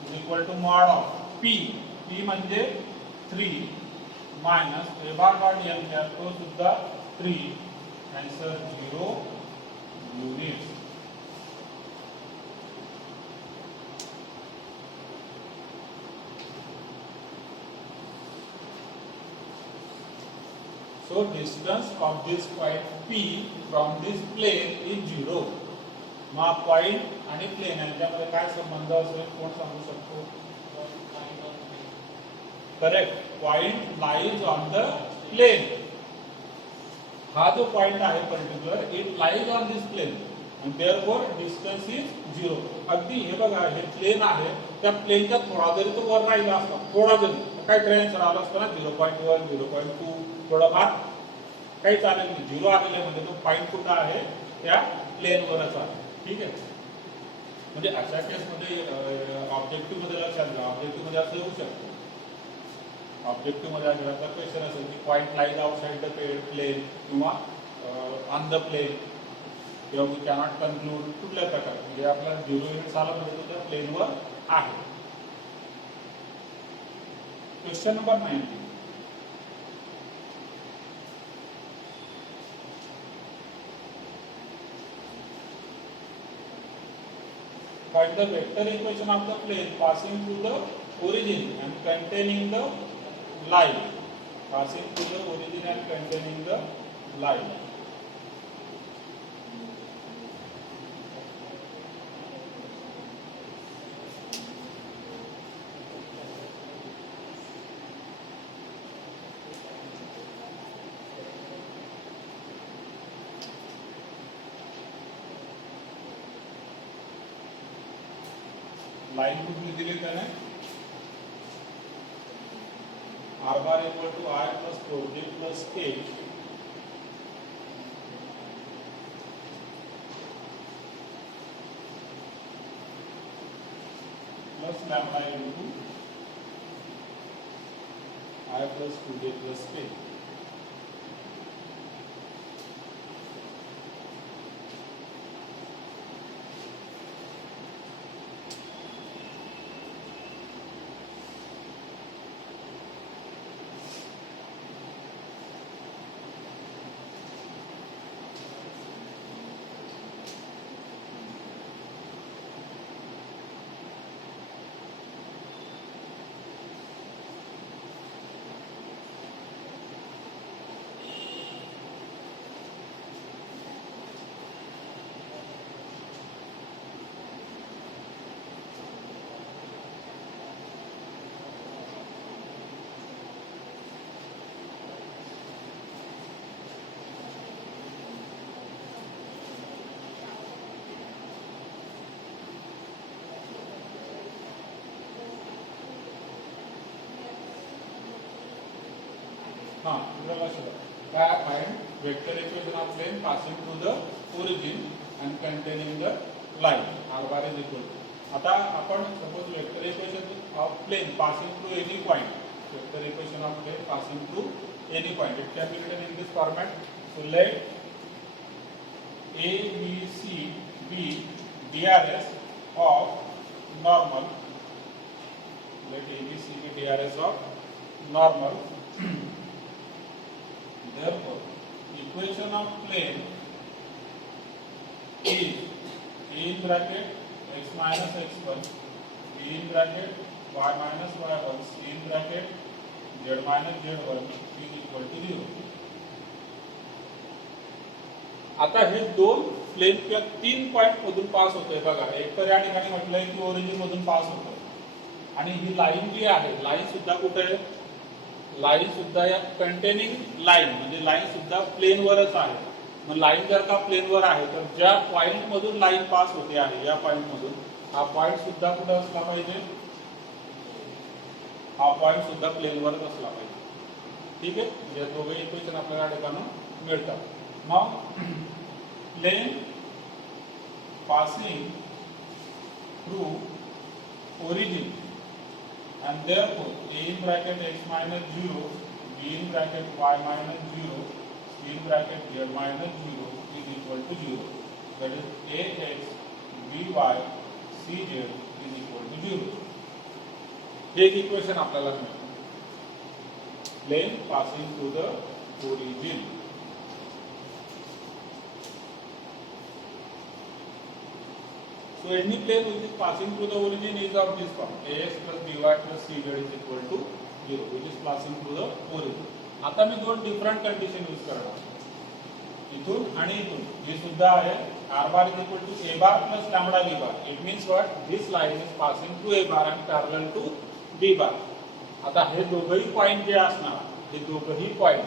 is equal to mod of p. p म्हणजे 3 minus a bar dot n cap तो सुद्धा 3 answer 0 units. So distance of this point P from this plane is 0. मग point आणि plain यांच्यामध्ये काय संबंध असेल कोण सांगू शकतो? Correct, point lies on the plane. हा जो पॉइंट आहे particular, it lies on this plane and therefore distance is 0. अगदी हे बघा, हे प्लेन आहे, त्या प्लेनच्या थोडा जरी तो वर राहिला असता, थोडा जरी काय ट्रेंच आला असता ना 0.1 0.2 थोडाफार काही चालेल नाही. 0 आलेले म्हणजे तो पॉइंट कुठं आहे, त्या प्लेन वरच आहे. ठीक आहे, म्हणजे अशा केस मध्ये ऑब्जेक्टिव्ह मध्ये लक्षात घ्या, ऑब्जेक्टिव्ह मध्ये असं येऊ शकतं. ऑब्जेक्टिव्ह मध्ये अशा क्वेश्चन असेल की point lies outside the plane किंवा ऑन द प्लेन किंवा वी कॅनॉट कन्क्लूड कुठल्या प्रकारे, म्हणजे आपल्याला 0 युनिट्स आला म्हणजे तो त्या प्लेनवर आहे. Question number 19. Find the vector equation of the plane passing through the origin and containing the line. Passing through the origin and containing the line. Line कुठली दिली त्याने, r bar equal to I plus 4j plus k plus lambda into I plus 2j plus k. हाँ, find vector equation of plane passing through the origin and containing the line. R bar is equal to. आता आपण suppose vector equation of plane passing through any point. Vector equation of plane passing through any point. It can be written in this format. So let A, B, C be DRS of normal. Let A, B, C be DRS of normal. Therefore, equation of plane is A in bracket x minus x1, B in bracket y minus y1, C in bracket z minus z1 is equal to 0. आता हे दोन plain किंवा 3 point मधून pass होतोय बघा. एक तर या ठिकाणी म्हटलंय की ओरिजिन मधून पास होतोय आणि ही लाईन जी आहे, लाईन सुद्धा कुठे आहे, लाईन सुद्धा या कंटेनिंग लाईन म्हणजे लाईन सुद्धा प्लेन वरच आहे. मग लाईन जर का प्लेन वर आहे तर ज्या पॉइंट मधून लाईन पास होते आहे, या पॉइंट मधून हा पॉइंट सुद्धा कुठे असला पाहिजे, हा पॉइंट सुद्धा प्लेन वरच असला पाहिजे. ठीक आहे, म्हणजे दोघे इक्वेशन आपल्याला या ठिकाणी मिळतात. मग plane passing through origin and therefore A in bracket x minus 0, B in bracket y minus 0, C in bracket z minus 0 is equal to 0. That is Ax, By, Cz is equal to 0. हे एक equation आपल्याला मिळतं. Plane passing through the origin. So any plane which is passing through the origin is of this form. Ax plus by plus cz is equal to 0, which is passing through the origin. आता मी दोन different condition use करणार, इथून आणि इथून. हे सुद्धा आहे r bar is equal to a bar plus lambda b bar. It means what? This line is passing through a bar and parallel to b bar. आता हे दोघही पॉइंट जे असणार, हे दोघही पॉइंट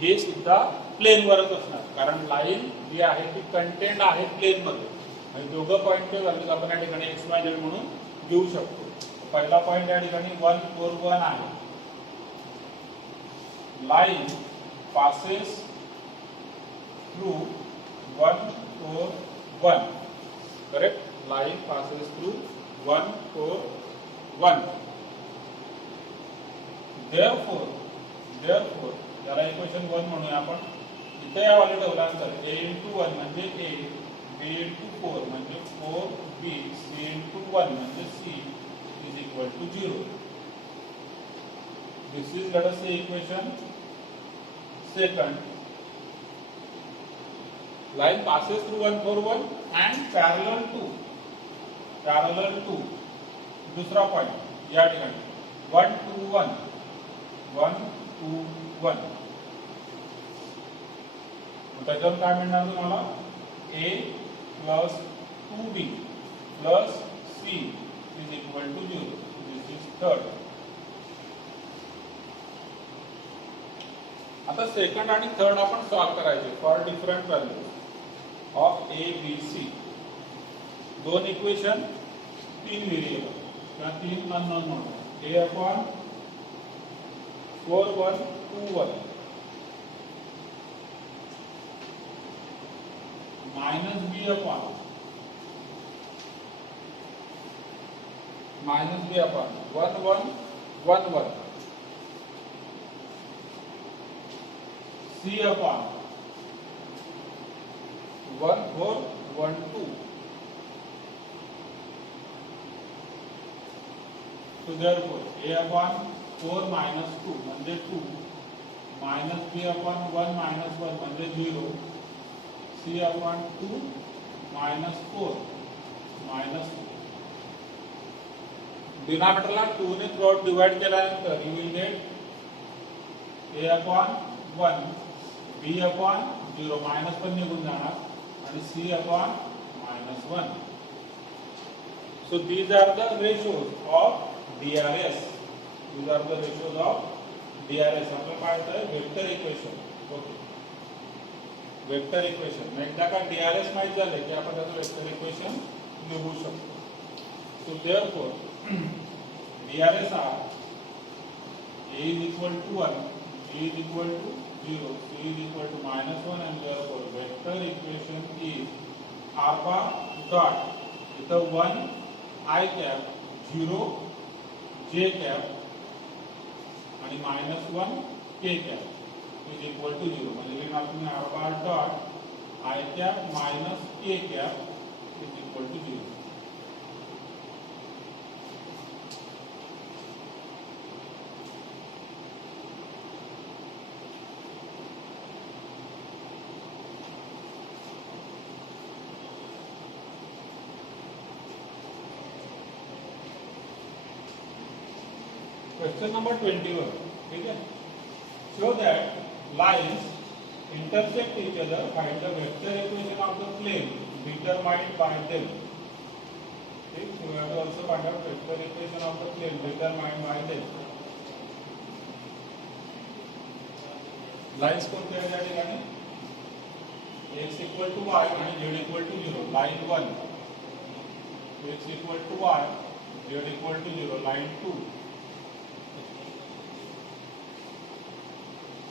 हे सुद्धा प्लेन वरच असणार, कारण लाईन जी आहे ती कंटेंट आहे प्लेन मध्ये. आणि दोघं पॉइंटचे व्हॅल्यूज आपण या ठिकाणी एक्स वाय झेड म्हणून घेऊ शकतो. पहिला पॉइंट या ठिकाणी 1 4 1 आहे. Line passes through 1 4 1. Correct. Line passes through 1 4 1. therefore त्याला इक्वेशन 1 म्हणूया आपण. इथे या व्हॅल्यू ठेवल्यानंतर a into 1 म्हणजे a, b into 4 म्हणजे 4b, c into 1 म्हणजे c is equal to 0. This is, let us say, equation second. Line passes through 1 4 1 and parallel to दूसरा पॉइंट या ठिकाणी 1 2 1 1 2 1. त्याच्यावर काय मिळणार तुम्हाला? a plus 2b plus c is equal to 0. This is third. आता second आणि थर्ड आपण सॉल्व करायचे for different values of a b c. दोन इक्वेशन, तीन व्हेरिएबल किंवा तीन अननोन म्हणून. a upon 4 1 2 1 minus b upon 1 1 1 1 c upon 1 4 1 2. So therefore a upon 4 minus 2 म्हणजे 2, minus b upon 1 minus 1 म्हणजे 0, c upon 2 minus 4 minus 2. डिनॉमिनेटरला 2 ने throughout divide केल्यानंतर you will get a upon 1, b upon 0, minus पण निघून जाणार, आणि c upon minus 1. So these are the ratios of DRS. These are the ratios of DRS. आपल्याला पाहायचं आहे vector equation. Okay, vector equation एकदा का DRS माहित झाले की आपण त्याचं वेक्टर इक्वेशन लिहू शकतो. So therefore DRS are A is equal to 1, B is equal to 0, C is equal to -1, and therefore vector equation is r bar dot with the 1 I cap 0 j cap आणि -1 k cap is equal to 0. म्हणजे लिहिणार तुम्ही r bar dot I cap minus k cap is equal to 0. Question number 21. ठीक है? Show that lines intersect each other. Find the vector equation of the plane determined by them. ठीक? So we have to also find out vector equation of the plane determined by them. Lines कोणत्या आहेत या ठिकाणी? x equal to y आणि z equal to 0. Line 1. x equal to y, z equal to 0. Line 2.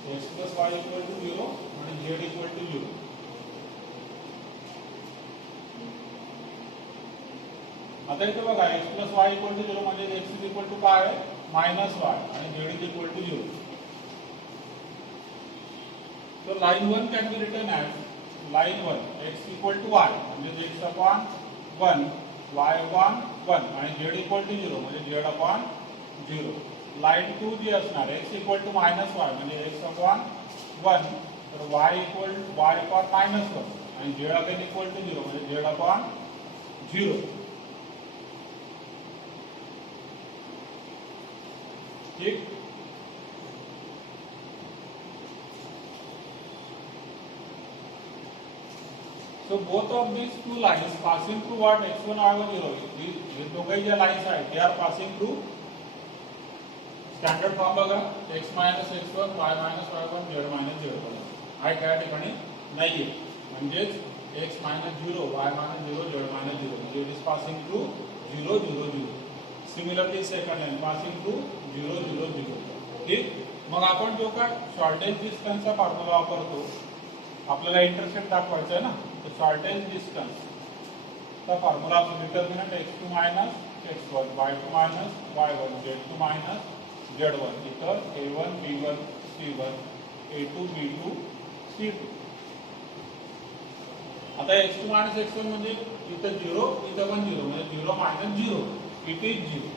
x plus y equal to 0 and z equal to 0. आता इथे बघा x plus y equal to 0 म्हणजे x is equal to काय आहे? minus y आणि z is equal to 0. So line 1 can be written as line 1 x equal to y म्हणजे x upon 1, y upon 1 आणि z equal to 0 म्हणजे z upon 0. Line 2 जी असणार x equal to minus y म्हणजे x upon 1, तर y equal y upon minus 1 आणि z again equal to 0 म्हणजे z upon 0. ठीक. So both of these two lines passing through what x1 y1 0. हे दोघे ज्या लाइन्स आहेत they are passing through standard form बघा x minus x1 y minus y1 z minus z1 आहे काय ठिकाणी नाहीये म्हणजेच x minus 0 y minus 0 z minus 0 म्हणजे it is passing through 0 0 0. Similarly second line passing through 0 0 0. ठीक. मग आपण जो का शॉर्टेज डिस्टन्सचा फॉर्म्युला वापरतो आपल्याला इंटरसेप्ट दाखवायचा आहे ना तर शॉर्टेज डिस्टन्स चा formula determinant x2 minus x1 y2 minus y1 z2 minus z1 इतर a1 b1 c1 a2 b2 c2. आता x2 minus x1 म्हणजे इथं 0 इथं पण 0 म्हणजे 0 minus 0 it is 0.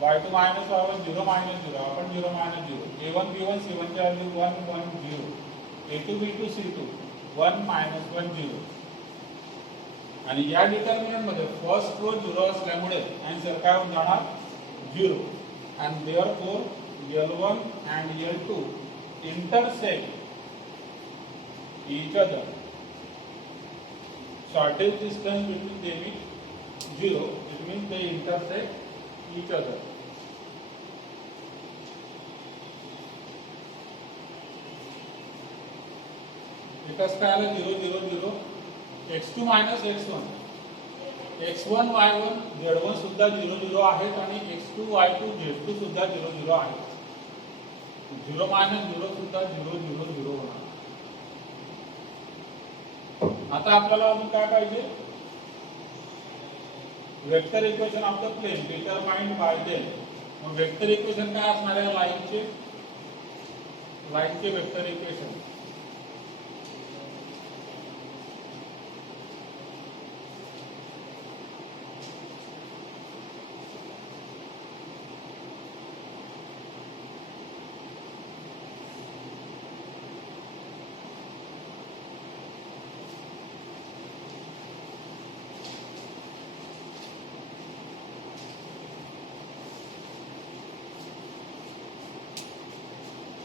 y2 minus y1 0 minus 0 आपण 0 minus 0 a1 b1 c1 ची value 1 1 0 a2 b2 c2 1 minus 1 0. आणि या डिटरमिनंट मध्ये फर्स्ट रो 0 असल्यामुळे आन्सर काय होऊन जाणार 0. and therefore L1 and L2 intersect each other. Shortest distance between them is 0. It means they intersect each other. Because पहले 0 0 0 x2 minus x1 x1 y1 z1 सुद्धा 0 0 आहेत आणि x2 y2 z2 सुद्धा 0 0 आहेत. 0 minus 0 सुद्धा 0 0 0 होणार. आता आपल्याला अजून काय पाहिजे vector equation of the plane determined by them. मग वेक्टर इक्वेशन काय असणार आहे लाईनचे वेक्टर इक्वेशन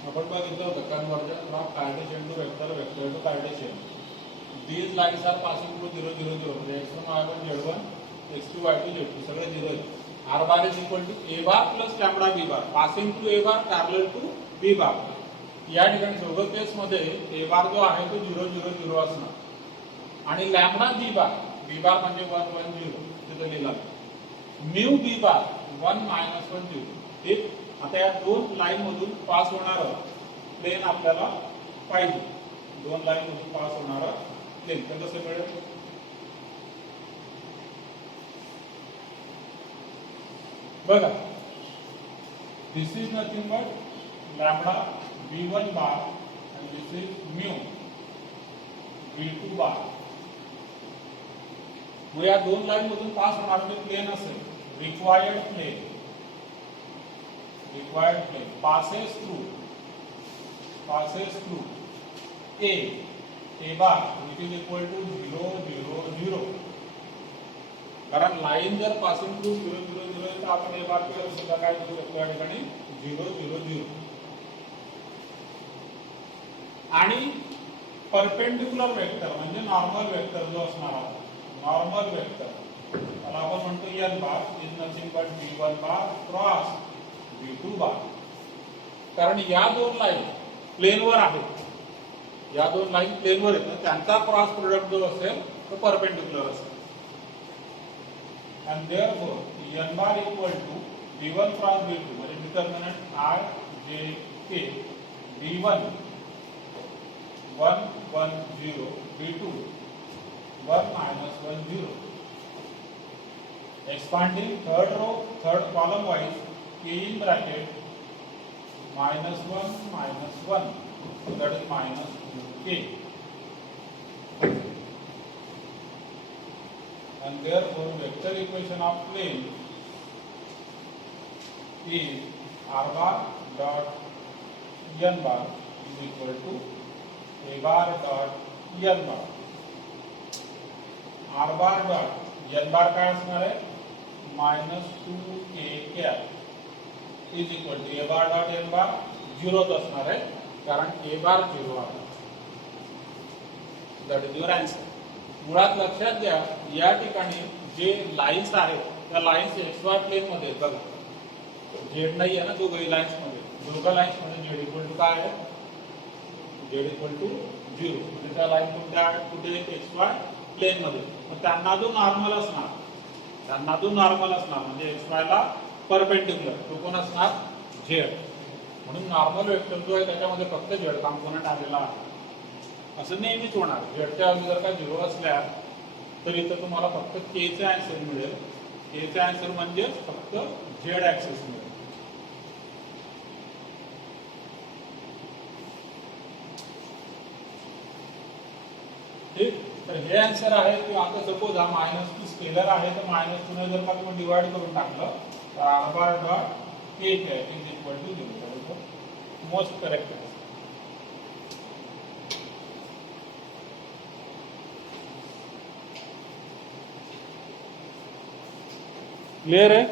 आपण बघितलं होतं conversion from Cartesian to vector vector to Cartesian. These lines are passing through 0 0 0 म्हणजे x1 y1 z1 x2 y2 z2 सगळे 0 आहेत. r bar is equal to a bar plus lambda b bar passing through a bar parallel to b bar. या ठिकाणी दोघं केस मध्ये a bar जो आहे तो 0 0 0 असणार आणि लॅम्बडा b bar म्हणजे 1 1 0 तिथे लिहिला म्यू b bar 1 minus 1 0. ठीक. आता या दोन लाइन मधून पास होणारा प्लेन आपल्याला पाहिजे. दोन लाइन मधून पास होणारा प्लेन कसं मिळेल बघा. This is nothing but lambda b1 bar and this is mu b2 bar. मग या दोन लाइन मधून पास होणारा प्लेन असेल required plane passes through a bar which is equal to 0 0 0. कारण लाइन जर पासिंग थ्रू 0 0 0 आहे तर आपण a bar ची सुद्धा काय लिहू शकतो या ठिकाणी 0 0 0. आणि परपेंडिक्युलर वेक्टर म्हणजे नॉर्मल वेक्टर जो असणार आहे नॉर्मल वेक्टर त्याला आपण म्हणतो n bar is nothing but b1 bar cross b2 bar. कारण या दोन लाइन प्लेनवर आहेत या दोन लाइन प्लेनवर आहेत त्यांचा क्रॉस प्रोडक्ट जो असेल तो परपेंडिक्युलर असेल. and therefore n bar equal to b1 cross b2 म्हणजे determinant i j k b1 1 1 0 b2 1 minus 1 0. expanding third row third column wise k in bracket -1 -1 so that is -2k and therefore vector equation of plane is r bar dot n bar is equal to a bar dot n bar. r bar dot n bar काय असणार आहे -2k cap is equal to a bar dot n bar 0 असणार आहे कारण a bar 0 आहे. That is your answer. मुळात लक्षात घ्या या ठिकाणी जे लाईन्स आहेत त्या लाईन्स XY प्लेन मध्ये आहेत बघा. झेड नाही आहे ना दोघही लाईन्स मध्ये, दोघा लाईन्स मध्ये झेड इक्वल टू काय आहे, झेड इक्वल टू 0. म्हणजे त्या लाईन कोणत्या कुठे XY प्लेन मध्ये, मग त्यांना जो नॉर्मल असणार, त्यांना जो नॉर्मल असणार म्हणजे XY ला परपेंडिक्युलर तो कोण असणार, झेड. म्हणून नॉर्मल वेक्टर जो आहे त्याच्यामध्ये फक्त झेड कॉम्पोनंट आलेला आहे. असं नेहमीच होणार. झेडच्या ऐवजी जर का 0 असल्या तर इथं तुम्हाला फक्त के चा आन्सर मिळेल. के चा आन्सर म्हणजे फक्त झेड ऍक्सिस मिळेल. ठीक, तर हे आन्सर आहे की आता सपोज हा -2 स्केलर आहे तर -2 ने जर का तुम्ही डिवाइड करून टाकलं तर r/k is equal to 0. Most correct आहे. क्लियर है.